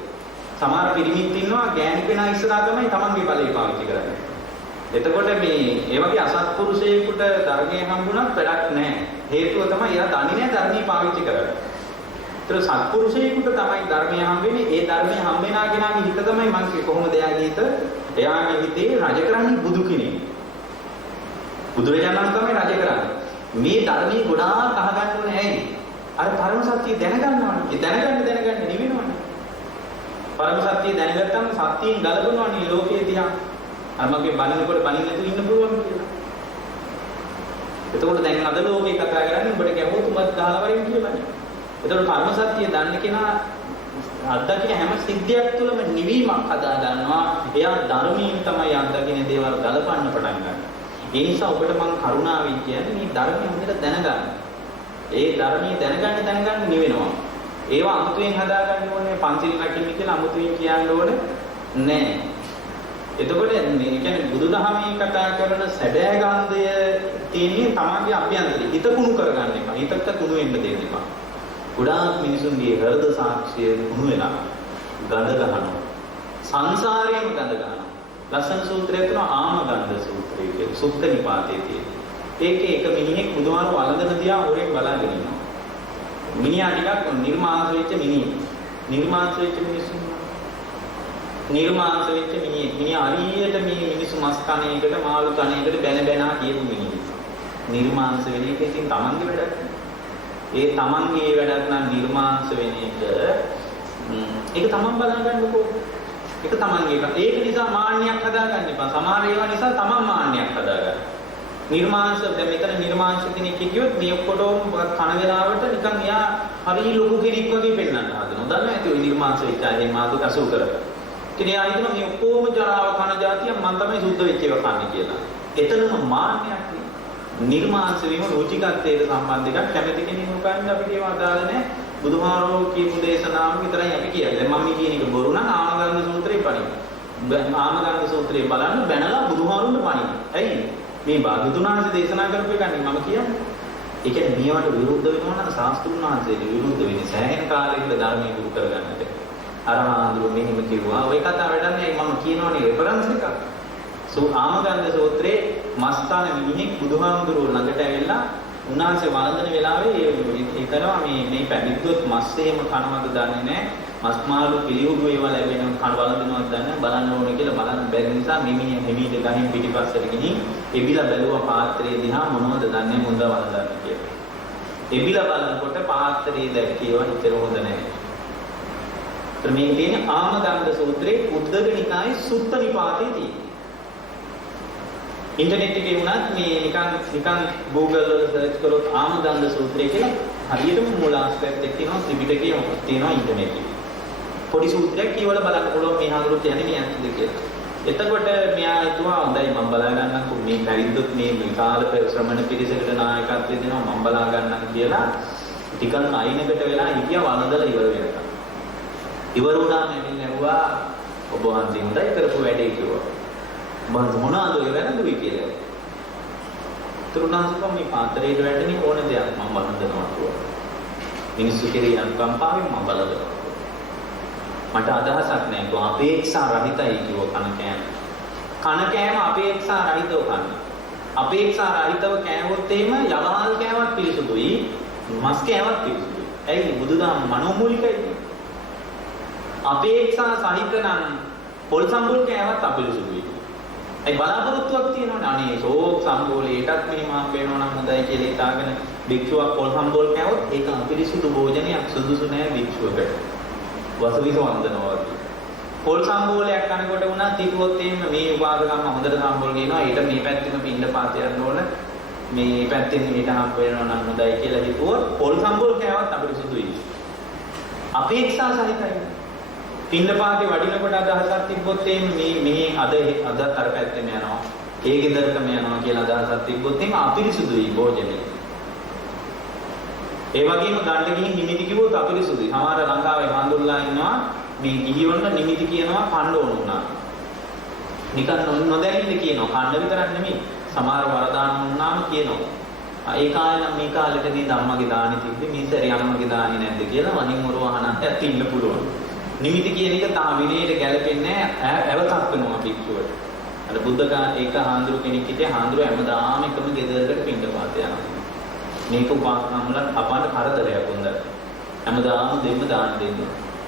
සමහර පිරිමිත් ඉන්නවා ගෑනු කෙනා ඉස්සරහා තමයි තමන්ගේ බලේ පාවිච්චි කරන්නේ. එතකොට මේ ඒ වගේ අසත්පුරුෂයෙකුට ධර්මයේ හම්බුනත් වැඩක් නැහැ. හේතුව තමයි එයා දන්නේ නැහැ ධර්මයේ පාවිච්චි කරන්නේ. ඒතර සත්පුරුෂයෙකුට තමයි ධර්මයේ හම්බෙන්නේ. ඒ ධර්මයේ හම්බෙනා කෙනාගේ හිත තමයි මං කොහොමද එයාගේ හිත? එයාගේ හිතේ රජ කරන්නේ බුදු කෙනෙක්. බුදුරජාණන් තමයි රජ කරන්නේ. මේ ධර්මයේ ගොඩාක් අහගන්න ඕනේ ඇයි? අර පරම සත්‍ය දැනගන්න ඕනේ. ඒ දැනගන්න නිවෙනවනේ. පරම සත්‍ය දැනගත්තම සත්‍යයෙන් ගලපනවනේ ලෝකයේ තියා. අර මගේ බණනකොට බණින්න තු ඉන්න පුළුවන් කියලා. එතකොට දැන් අද ලෝකේ කතා කරන්නේ උඹට ගැහුවොත් උඹත් ගහලා වරින් කියලානේ. එතකොට පරම සත්‍ය දන්න කෙනා අත්දකින හැම සිද්ධියක් තුළම නිවීමක් හදා ගන්නවා. එයා ධර්මයෙන් තමයි අත්දකින දේවල් ගලපන්න පටන් ගන්න. ඒ නිසා ඔබට මම කරුණාවෙන් කියන්නේ මේ ධර්මය හොඳට දැනගන්න. ඒ ධර්මයේ දැනගන්න නිවෙනවා. ඒවා අමුතුවෙන් හදාගන්න ඕනේ පන්සිල් රකින්න කියලා අමුතුවෙන් කියන්න ඕනේ නෑ. එතකොට මේ කියන්නේ බුදුදහමේ කතා කරන සැබෑ ගන්ධය තියෙන්නේ තමන්ගේ අභ්‍යන්තරේ. හිත කුණු කරගන්න එපා. හිතට කුණු වෙන්න දෙන්න එපා. ගොඩාක් මිනිසුන්ගේ හෘද සාක්ෂිය කුණු වෙලා ගඳ ගන්නවා. සංසාරයේම ගඳ ගන්නවා. ලස්සන සූත්‍රයක් තියෙනවා ආම ගන්ධ සූත්‍රය කියලා. සුත්ත නිපාතයේ තියෙන. ඒකේ එක මිනිහෙක් බුදුහාම වළඳන දිහා හොරෙන් බලාගෙන ඉන්නවා. මිනිහා ටිකක් නිර්මාංශ වෙච්ච මිනිහෙක්. නිර්මාංශ වෙච්ච මිනිස්සු නිර්මාංශ වෙච්ච මිනිහෙක්. මිනිහා හරියට මේ මිනිස්සු මස් කන එකට මාළු කන එකට බැන කියපු මිනිහෙක්. නිර්මාංශ වෙන එක ඉතින් තමන්ගේ වැඩක්. ඒ තමන්ගේ වැඩක් නම් නිර්මාංශ වෙන එක ඒක තමන් බලන්නකෝ. ඒක තමන්ගේ එක. ඒක නිසා මාන්නයක් හදාගන්න එපා. සමහර ඒවා නිසා තමන් මාන්නයක් හදාගන්න. නිර්මාංශ දැන් මෙතන නිර්මාංශ කෙනෙක් කියුවොත් මේ ඔක්කොටම කන වෙලාවට නිකන් එයා හරි ලොකු කෙනෙක් වගේ පෙන්වන්න හදනවා. දන්නේ නැති ඔය නිර්මාංශ වෙච්ච අය මාතු කසු කරලා. කෙනෙක් ආයෙත් මේ ඔක්කොම ජරාව කන જાතිය මම තමයි සුද්ධ වෙච්ච ඒවා කන්නේ කියලා. එතනම මාන්නයක් නේ. නිර්මාංශ වීම රුචිකත්වයට සම්බන්ධ එකක්. කැමති කෙනෙක් උකන්නේ අපිට ඒව අදාළ නැහැ. බුදුහාරෝ කියපු දේශනාව විතරයි අපි කියන්නේ. දැන් මම කියන එක බොරු නම් ආමගන්ධ සූත්‍රේ පණින. ආමගන්ධ සූත්‍රේ බලන්න බැනලා බුදුහාරුන්ට පණින. ඇයි? මේ භාග්‍යවතුන් වහන්සේ දේශනා කරපු එකනේ මම කියන්නේ. ඒ කියන්නේ මේවට විරුද්ධ වෙනවා නම් ශාස්ත්‍රුන් වහන්සේට විරුද්ධ වෙන්නේ සෑහෙන කාලයකට ධර්මයේ දුරු කරගන්නට. අරහාඳුරු මෙහෙම කිව්වා. ඔය කතාව වැඩන්නේ මම කියනවනේ රෙෆරන්ස් එකක්. ආමගන්ධ සූත්‍රයේ මස්තාන මිනිහෙක් බුදුහාමුදුරුවෝ ළඟට ඇවිල්ලා උන්වහන්සේ වළඳන වෙලාවේ ඒ කරනවා මේ පැවිද්දොත් මස් එහෙම කනවද දන්නේ නැහැ. මස් මාළු පිළිහුණු ඒවා ලැබෙන කන වළඳනවද දන්නේ නැහැ. බලන්න ඕනේ කියලා බලන්න බැරි නිසා මිනිහ හිමීට ගහින් පිටිපස්සට ගිහින් එබිලා බැලුවා පාත්‍රයේ දිහා මොනවද දන්නේ මුන්ද වළඳන්නේ කියලා. එබිලා බලනකොට පාත්‍රයේ දැක්කේවා හිතේ හොඳ නැහැ. මේ තියෙන ආමගන්ධ සූත්‍රයේ උද්දක නිකායේ සුත්ත නිපාතේ තියෙනවා. ඉන්ටර්නෙට් එකේ වුණත් මේ නිකන් Google වල සර්ච් කරොත් ආමගන්ධ සූත්‍රය කියලා හරියටම මූලාශ්‍රයක් තියෙනවා ත්‍රිපිටකයේ මොකක්ද තියෙනවා ඉන්ටර්නෙට් එකේ. පොඩි සූත්‍රයක් කියවල බලන්න පුළුවන් මේ හඳුරු කියන්නේ මේ ඇත්තද කියලා. එතකොට මෙයා හිතුවා හොඳයි මම බලා ගන්නම්කෝ මේ පැවිද්දොත් මේ කාල ශ්‍රමණ පිරිසකට නායකත්වය දෙනවා මම බලා ගන්නම් කියලා ටිකක් අයිනකට වෙලා හිටියා වළඳලා ඉවර වෙනකම්. ඉවර වුණාම එන්නේ නැවුවා ඔබ වහන්සේ හොඳයි කරපු වැඩේ කිව්වා. මොනවාද ඔය වැරදුයි කියලා. තුරුණාංශකම් මේ පාත්‍රයේ වැටෙන්නේ ඕන දෙයක් මම වළඳනවා කියලා. මිනිස්සු කෙරේ අනුකම්පාවෙන් මම බලනවා. මට අදහසක් නැහැ කො අපේක්ෂා රහිතයි කිව්ව කන කෑම. කන කෑම අපේක්ෂා රහිතව කන්න. අපේක්ෂා රහිතව කෑවොත් එහෙම යවහල් කෑමක් පිළිසුදුයි, මස් කෑමක් පිළිසුදුයි. ඇයි බුදුදහම මනෝමූලිකයි. අපේක්ෂා සහිත නම් පොල් සම්බුල් කෑමක් අපිළිසුදුයි. ඒ බලාපොරොත්තුවක් තියෙනවනේ අනේ ශෝක් සම්බෝලයටත් මිනිමම් වෙනවා නම් හොඳයි කියලා හිතාගෙන භික්ෂුවක් පොල් සම්බෝල් කෑවොත් ඒක අපිරිසුදු භෝජනයක් සුදුසු නෑ භික්ෂුවකට. වසවිස වන්දනවා වගේ. පොල් සම්බෝලයක් කනකොට වුණත් හිතුවොත් එහෙම මේ උපාසකම්ම හොඳට සම්බෝල් ගේනවා ඊට මේ පැත්තෙම පින්න පාත යන්න ඕන මේ පැත්තෙන් ඊට හම්බ වෙනවා නම් හොඳයි කියලා හිතුවොත් පොල් සම්බෝල් කෑවත් අපිරිසුදුයි. අපේක්ෂා සහිතයි. පින්නපාතේ වඩිනකොට අදහසක් තිබ්බොත් මේ අද අර පැත්තෙම යනවා ඒ ගෙදරටම යනවා කියලා අදහසක් තිබ්බොත් එහෙම අපිරිසුදුයි භෝජනේ. ඒ වගේම ගන්න ගිහින් නිමිති කිව්වොත් අපිරිසුදුයි. සමහර ලංකාවේ හාමුදුරුවෝ ඉන්නවා මේ ගිහිවන්න නිමිති කියනවා කන්න ඕන උනා. නිකන් නොදැනින්න කියනවා. කන්න විතරක් නෙමෙයි සමහර වරදාන වුණාම කියනවා. ඒ කාලේ නම් මේ කාලෙකදී ධම්මගේ දානි තිබ්බේ මේ සැරේ අම්මගේ දානි නැද්ද කියලා වනින් මොරව අහන්නත් ඉන්න පුළුවන්. නිමිති කියන එක තා විනයට ගැලපෙන්නේ නැහැ. ඇවතක් වෙනවා පිටුවට. අර බුද්ධකා ඒක හාමුදුරු කෙනෙක් හිටිය හාමුදුරු හැමදාම එකම ගෙදරකට පිටපාත යනවා. මේක උපාසකම්ල අපාට කරදරයක් වුණා. හැමදාම දෙන්න දාන්න දෙන්න.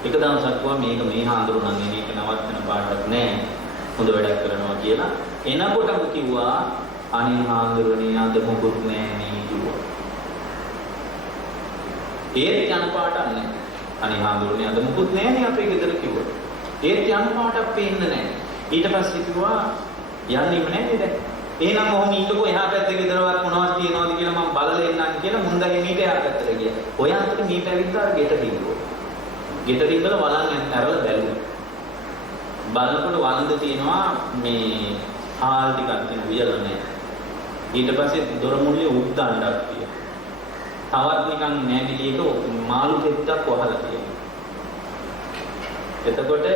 එක දවසක් කිව්වා මේක මේ හාමුදුරු නම් මේක නවත්තන පාඩක් නෑ. හොඳ වැඩක් කරනවා කියලා. එනකොටම කිව්වා අනේ හාමුදුරනේ අද මොකුත් නෑ නේ කිව්වා. ඒත් යන පාඩක් නෑ. අනේ හාමුදුරනේ අද මොකුත් නෑනේ අපේ ගෙදර කිව්වා. ඒත් යන පාඩක් පේන්නේ නෑ. ඊට පස්සේ කිව්වා යන්නේම නෑනේ දැන්. එහෙනම් ඔහොම ඊටකෝ එහා පැත්තේ ගෙදරවත් මොනවද තියනවද කියලා මම බලලා එන්නම් කියලා මුන්දගේ මීට එහා පැත්තට ගියා. ඔය අතට මේ පැවිද්දා ගෙට පිටුවා. ගෙදර ඉඳලා වළං ඇරලා බැලුවා. බලනකොට වළඳ තියෙනවා මේ හාල් ටිකක් තියෙන වියලා නැහැ. ඊට පස්සේ දොර මුල්ලේ උද්දාණ්ඩක් තියෙනවා. තවත් නිකන් නෑගිලියක මාළු කෙත්තක් වහලා තියෙනවා. එතකොට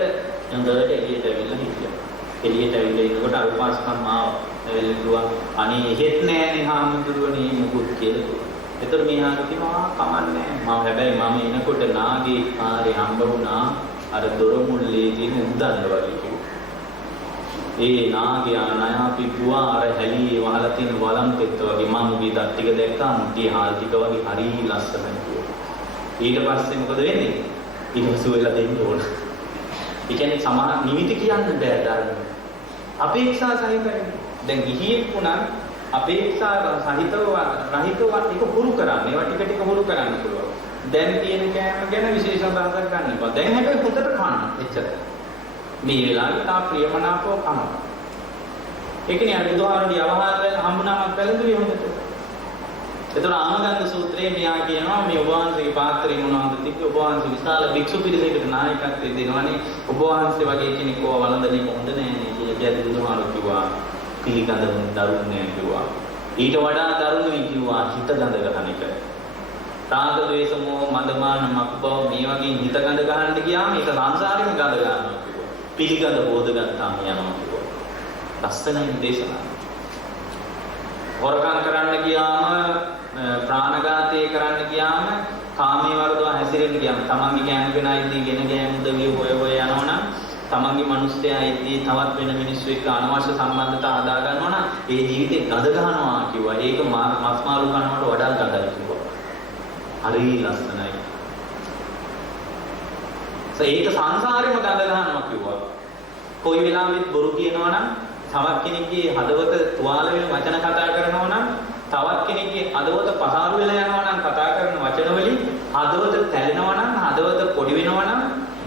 යන්දරට එළියට ඇවිල්ලා හිටියා. එළියට ඇවිල්ලා ඉන්නකොට අල්පාස්කම් මාව ඇවිල්ලා අනේ එහෙත් නෑනේ හාමුදුරුවනේ මොකුත් කියලා කිව්වා. එතකොට මෙහා කිව්වා කමන්නේ මම හැබැයි මම එනකොට නාගේ කාර්ය හම්බ වුණා අර දොර මුල්ලේ තියෙන උද්දන්න වගේ කිව්වා. ඒ නාගේ ණයා පිපුවා අර හැලියේ වහලා තියෙන වළං පෙත්ත වගේ මම උගේ දත් ටික දැක්කා මුටි හාල් ටික වගේ හරි ලස්සනයි කිව්වා. ඊට පස්සේ මොකද වෙන්නේ? ඊට පස්සේ වෙලා දෙන්න ඕන. ඒ කියන්නේ සමහර නිමිති කියන්න බෑ ධර්ම. අපේක්ෂා සහිතයි. දැන් ගිහියෙක් වුණා අපේක්ෂා සහිතව රහිතව ඒක හුරු කරන්න. ඒවා ටික ටික හුරු කරන්න පුළුවන්. දැන් තියෙන කෑම ගැන විශේෂ අදහසක් ගන්න එපා. දැන් හැබැයි හොඳට කන්න. එච්චරයි. මේ වෙලාවේ තා ප්‍රියමනාපව කන්න. ඒකනේ අර බුදුහාමුදුරුවෝ අවහාර හම්බුනාමක් වැළඳුවේ හොඳට. එතකොට ආමගන්ධ සූත්‍රයේ මෙයා කියනවා මේ ඔබ වහන්සේගේ පාත්‍රය මොනවද තිබ්බේ ඔබ වහන්සේ විශාල භික්ෂු පිරිසකට නායකත්වය දෙනවනේ ඔබ වහන්සේ වගේ කෙනෙක් ඕව වළඳන්නේ හොඳ නෑනේ කියලා කියද්දි බුදුහාමුදුරුවෝ කිව්වා පිළිගඳ දරුණු නෑ කිව්වා. ඊට වඩා දරුණුයි කිව්වා හිත ගඳ ගන්න එක. රාග ද්වේෂ මොහ මදමාන මක්බව මේ වගේ හිත ගඳ ගන්න ගියාම ඒක සංසාරෙම ගඳ ගන්නවා කිව්වා. පිළිගඳ බෝධ ගත්තාම යනවා කිව්වා. ලස්සනයි දේශනා. හොරකම් කරන්න ගියාම ප්‍රාණඝාතය කරන්න ගියාම කාමයේ වර්ධව හැසිරෙන්න ගියාම තමන්ගේ ගෑනු කෙනායිදී ගෙන ගෑනු උදවිය හොය යනවනම් තමන්ගේ මිනිස්යායිදී තවත් වෙන මිනිස්සු එක්ක අනවශ්‍ය සම්බන්ධතා හදා ගන්නවා නම් ඒ ජීවිතේ ගඳ ගන්නවා කිව්වා. ඒක මස් මාළු කනවට වඩා ගඳයි කිව්වා. හරි ලස්සනයි. ඒක සංසාරෙම ගඳ ගන්නවා කිව්වා. කොයි වෙලාවෙත් බොරු කියනවා නම් තවත් කෙනෙක්ගේ හදවත තුවාල වෙන වචන කතා කරනවා නම් තවත් කෙනෙක්ගේ හදවත පහාරු වෙලා යනවා නම් කතා කරන වචන වලින් හදවත තැලෙනවා නම් හදවත පොඩි වෙනවා නම්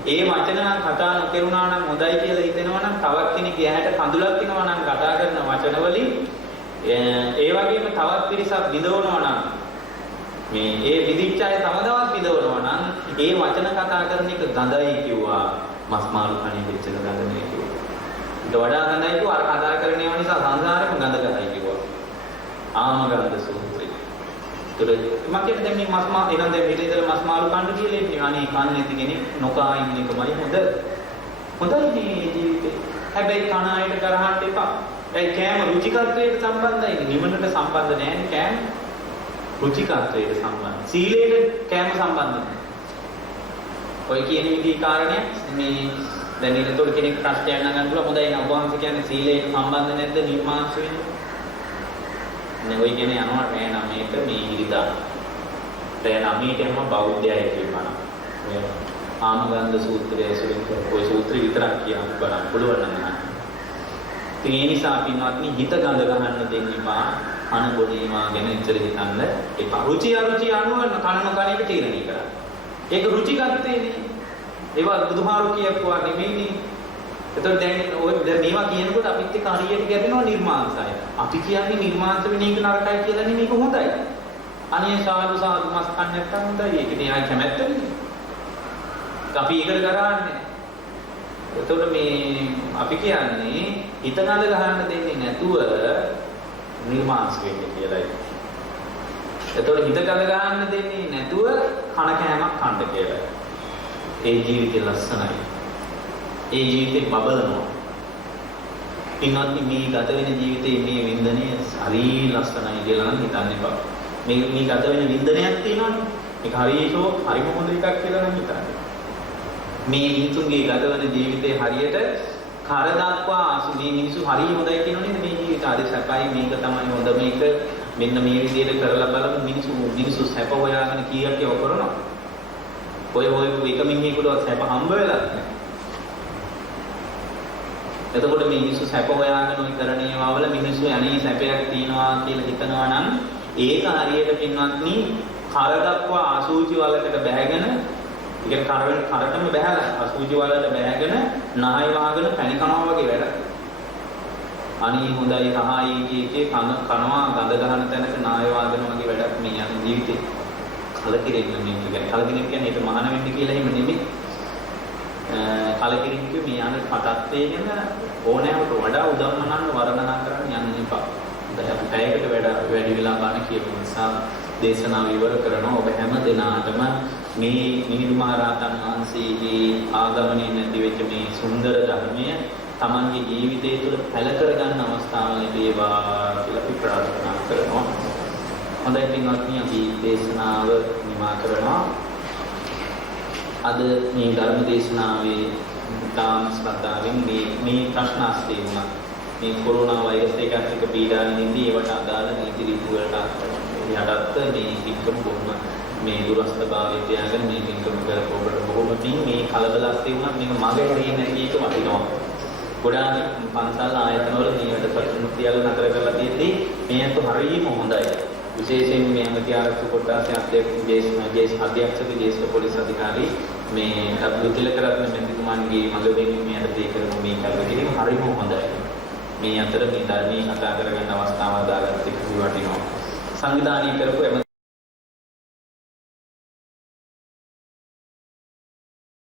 ඒ වචන නම් කතා නොකරුණා නම් හොඳයි කියලා හිතෙනවා නම් තවත් කෙනෙක්ගේ ඇහැට කඳුලක් එනවා නම් කතා කරන වචන වලින් ඒ වගේම තවත් පිරිසක් විඳවනවා නම් මේ ඒ විදිච්ඡය තවදවත් විඳවනවා නම් ඒ වචන කතා කරන එක ගඳයි කිව්වා. මස් මාළු කණේ පිටචන ගඳ නේ කිව්වා. ඊට වඩා ගඳයි කිව්වා අර කතා කරන ඒවා නිසා සංසාරෙම ගඳ ගඳයි කිව්වා. ආමගන්ධ සූත්‍රය. මම කියන්නේ දැන් මේ මස් මාළු එනම් දැන් පිටේ ඉඳලා මස් මාළු කන්න කියලා ඉන්නේ. අනේ කන්නේ නැති කෙනෙක් නොකා ඉන්න එකමයි හොඳ. හොඳයි මේ ජීවිතේ. හැබැයි කන අයට කරහන්න එපා. ඒ කෑම රුචිකත්වයට සම්බන්ධයි. නිවනට සම්බන්ධ නැහැ කෑම. රුචිකත්වයට සම්බන්ධ. සීලයට කෑම සම්බන්ධ නැහැ. ඔය කියන විදිහේ කාරණයක් මේ දැන් ඒතකොට කෙනෙක් ප්‍රශ්නයක් නගන්න පුළුවන්. හොඳයි නම් වහන්සේ කියන්නේ සීලයට සම්බන්ධ නැද්ද නිර්මාංශ වෙන්නේ? නේ ඔය කියන්නේ යනවා රෑ 9ට මේ ඉරිදා. රෑ 9ට යම බෞද්ධයයි කියනවා. ඔය ආමගන්ධ සූත්‍රය ඇසුරින් ඔය සූත්‍රය විතරක් කියන්න බලන්න පුළුවන් නම්. ඉතින් ඒ නිසා පින්වත්නි හිත ගඳ ගන්න දෙන්න එපා. අන බොනේවා ගැන ඉතල හිතන්න එපා. රුචි අරුචි අනුව කන නොකන එක තීරණය කරන්න. ඒක රුචිකත්වයේනේ. ඒවා බුදුහාරු කියපුවා නෙමෙයිනේ. එතකොට දැන් ඔය මේවා කියනකොට අපිත් එක්ක හරියට ගැටෙනවා නිර්මාංශය. අපි කියන්නේ නිර්මාංශ වෙන එක නරකයි කියලා නෙමෙයි මේක හොඳයි. අනේ සාදු සාදු මස් කන්න නැත්තම් හොඳයි. ඒකේ ආයි කැමැත්තනේ. අපි ඒකට කරන්නේ. එතකොට මේ අපි කියන්නේ හිත නඳ ගහන්න දෙන්නේ නැතුව නිර්මාංශ වෙන්න කියලායි. එතකොට හිත ගඳ ගන්න දෙන්නේ නැතුව කන කෑමක් කන්න කියලා. ඒ ජීවිතය ලස්සනයි. ඒ ජීවිතේ බබලනවා. ඉන්නත් මේ ගත වෙන ජීවිතේ මේ වින්දනය හරි ලස්සනයි කියලා නම් හිතන්න එපා. මේ ගත වෙන වින්දනයක් තියෙනවනේ. මේක හරියටෝ හරිම හොඳ එකක් කියලා නම් හිතන්න. මේ මිනිසුන්ගේ ගත වෙන ජීවිතේ හරියට කර දක්වා මේ මිනිසු හරිය හොඳයි කියනෝනේ මේ ජීවිත ආදී සැපයි මේක තමයි හොඳ මේක මෙන්න මේ විදිහට කරලා බලමු මිනිසු සැප හොයාගෙන කීයක් ඒව කරනවා. ඔය එක මිනිහෙකුටවත් සැප හම්බ වෙලා නැහැ. එතකොට මේ මිනිස්සු සැප හොයාගෙන ඔය කරන ඒවා වල මිනිස්සු අනේ සැපයක් තියනවා කියලා හිතනවා නම් ඒක හරියට පින්වත්නි කර දක්වා අසූචි වලකට බැහැගෙන ඒක කරටම බැහැලා අසූචි වලට බැහැගෙන නාය වහගෙන පැණි කනවා වගේ වැඩ. අනේ හොඳයි රහයි කීකේ කනවා ගඳ ගහන තැනක නාය වහගෙන වගේ වැඩක් මේ යන ජීවිතේ. කලකිරෙන්න මේ කියන්නේ කලකිරෙන්න කියන්නේ ඒක මහාන වෙන්න කියලා එහෙම නෙමෙයි. කලකිරීම කිව්වේ මේ යන පටත්තේ ගැන ඕනෑමට වඩා උදම්මනන්න වර්ණනා කරන්න යන්න එපා. දැන් අපි පැයකට වැඩි වෙලා බණ කියපු නිසා දේශනාව ඉවර කරනවා. ඔබ හැම දිනාටම මේ මිහිඳු මහරහතන් වහන්සේගේ ආගමනයේ නැති වෙච්ච මේ සුන්දර ධර්මය තමන්ගේ ජීවිතය තුළ පැල කරගන්න අවස්ථාව ලැබේවා කියලා අපි ප්‍රාර්ථනා කරනවා. හොඳයි පින්වත්නි, අපි දේශනාව නිමා කරනවා. අද මේ ධර්ම දේශනාවේ දාන ශ්‍රද්ධාවෙන් මේ ප්‍රශ්න අස්සේ වුණා. මේ කොරෝනා වෛරස් එකත් එක්ක පීඩාවෙන්දී ඒවට අදාළ නීති රීති වලට යටත් මේ පින්කම බොහොම මේ දුරස්ථභාවය තියාගෙන මේ පින්කම කරපුවට බොහොම පින්. මේ කලබල අස්සේ වුණා මේක මගේ හරිය නැති එක වටිනවා. ගොඩාක් පන්සල් ආයතනවල මේකට ප්‍රතිමුත් තියලා නතර කරලා තියෙද්දි මේකට හරියම හොඳයි. විශේෂයෙන් මේ ඇමති ආරක්ෂක කොට්ටාසේ අධ්‍යක්ෂක ජ්‍යෙෂ්ඨ පොලිස් අධිකාරී මේ තිලකරත්න මැතිතුමන්ගේ මඟ මේ යටතේ කරන මේ කල්පකිරීම හරිම හොඳයි. මේ අතර මේ ධර්මී කතා කරගන්න අවස්ථාවක් දාගත්ත එක වටිනවා. සංවිධානය කරපු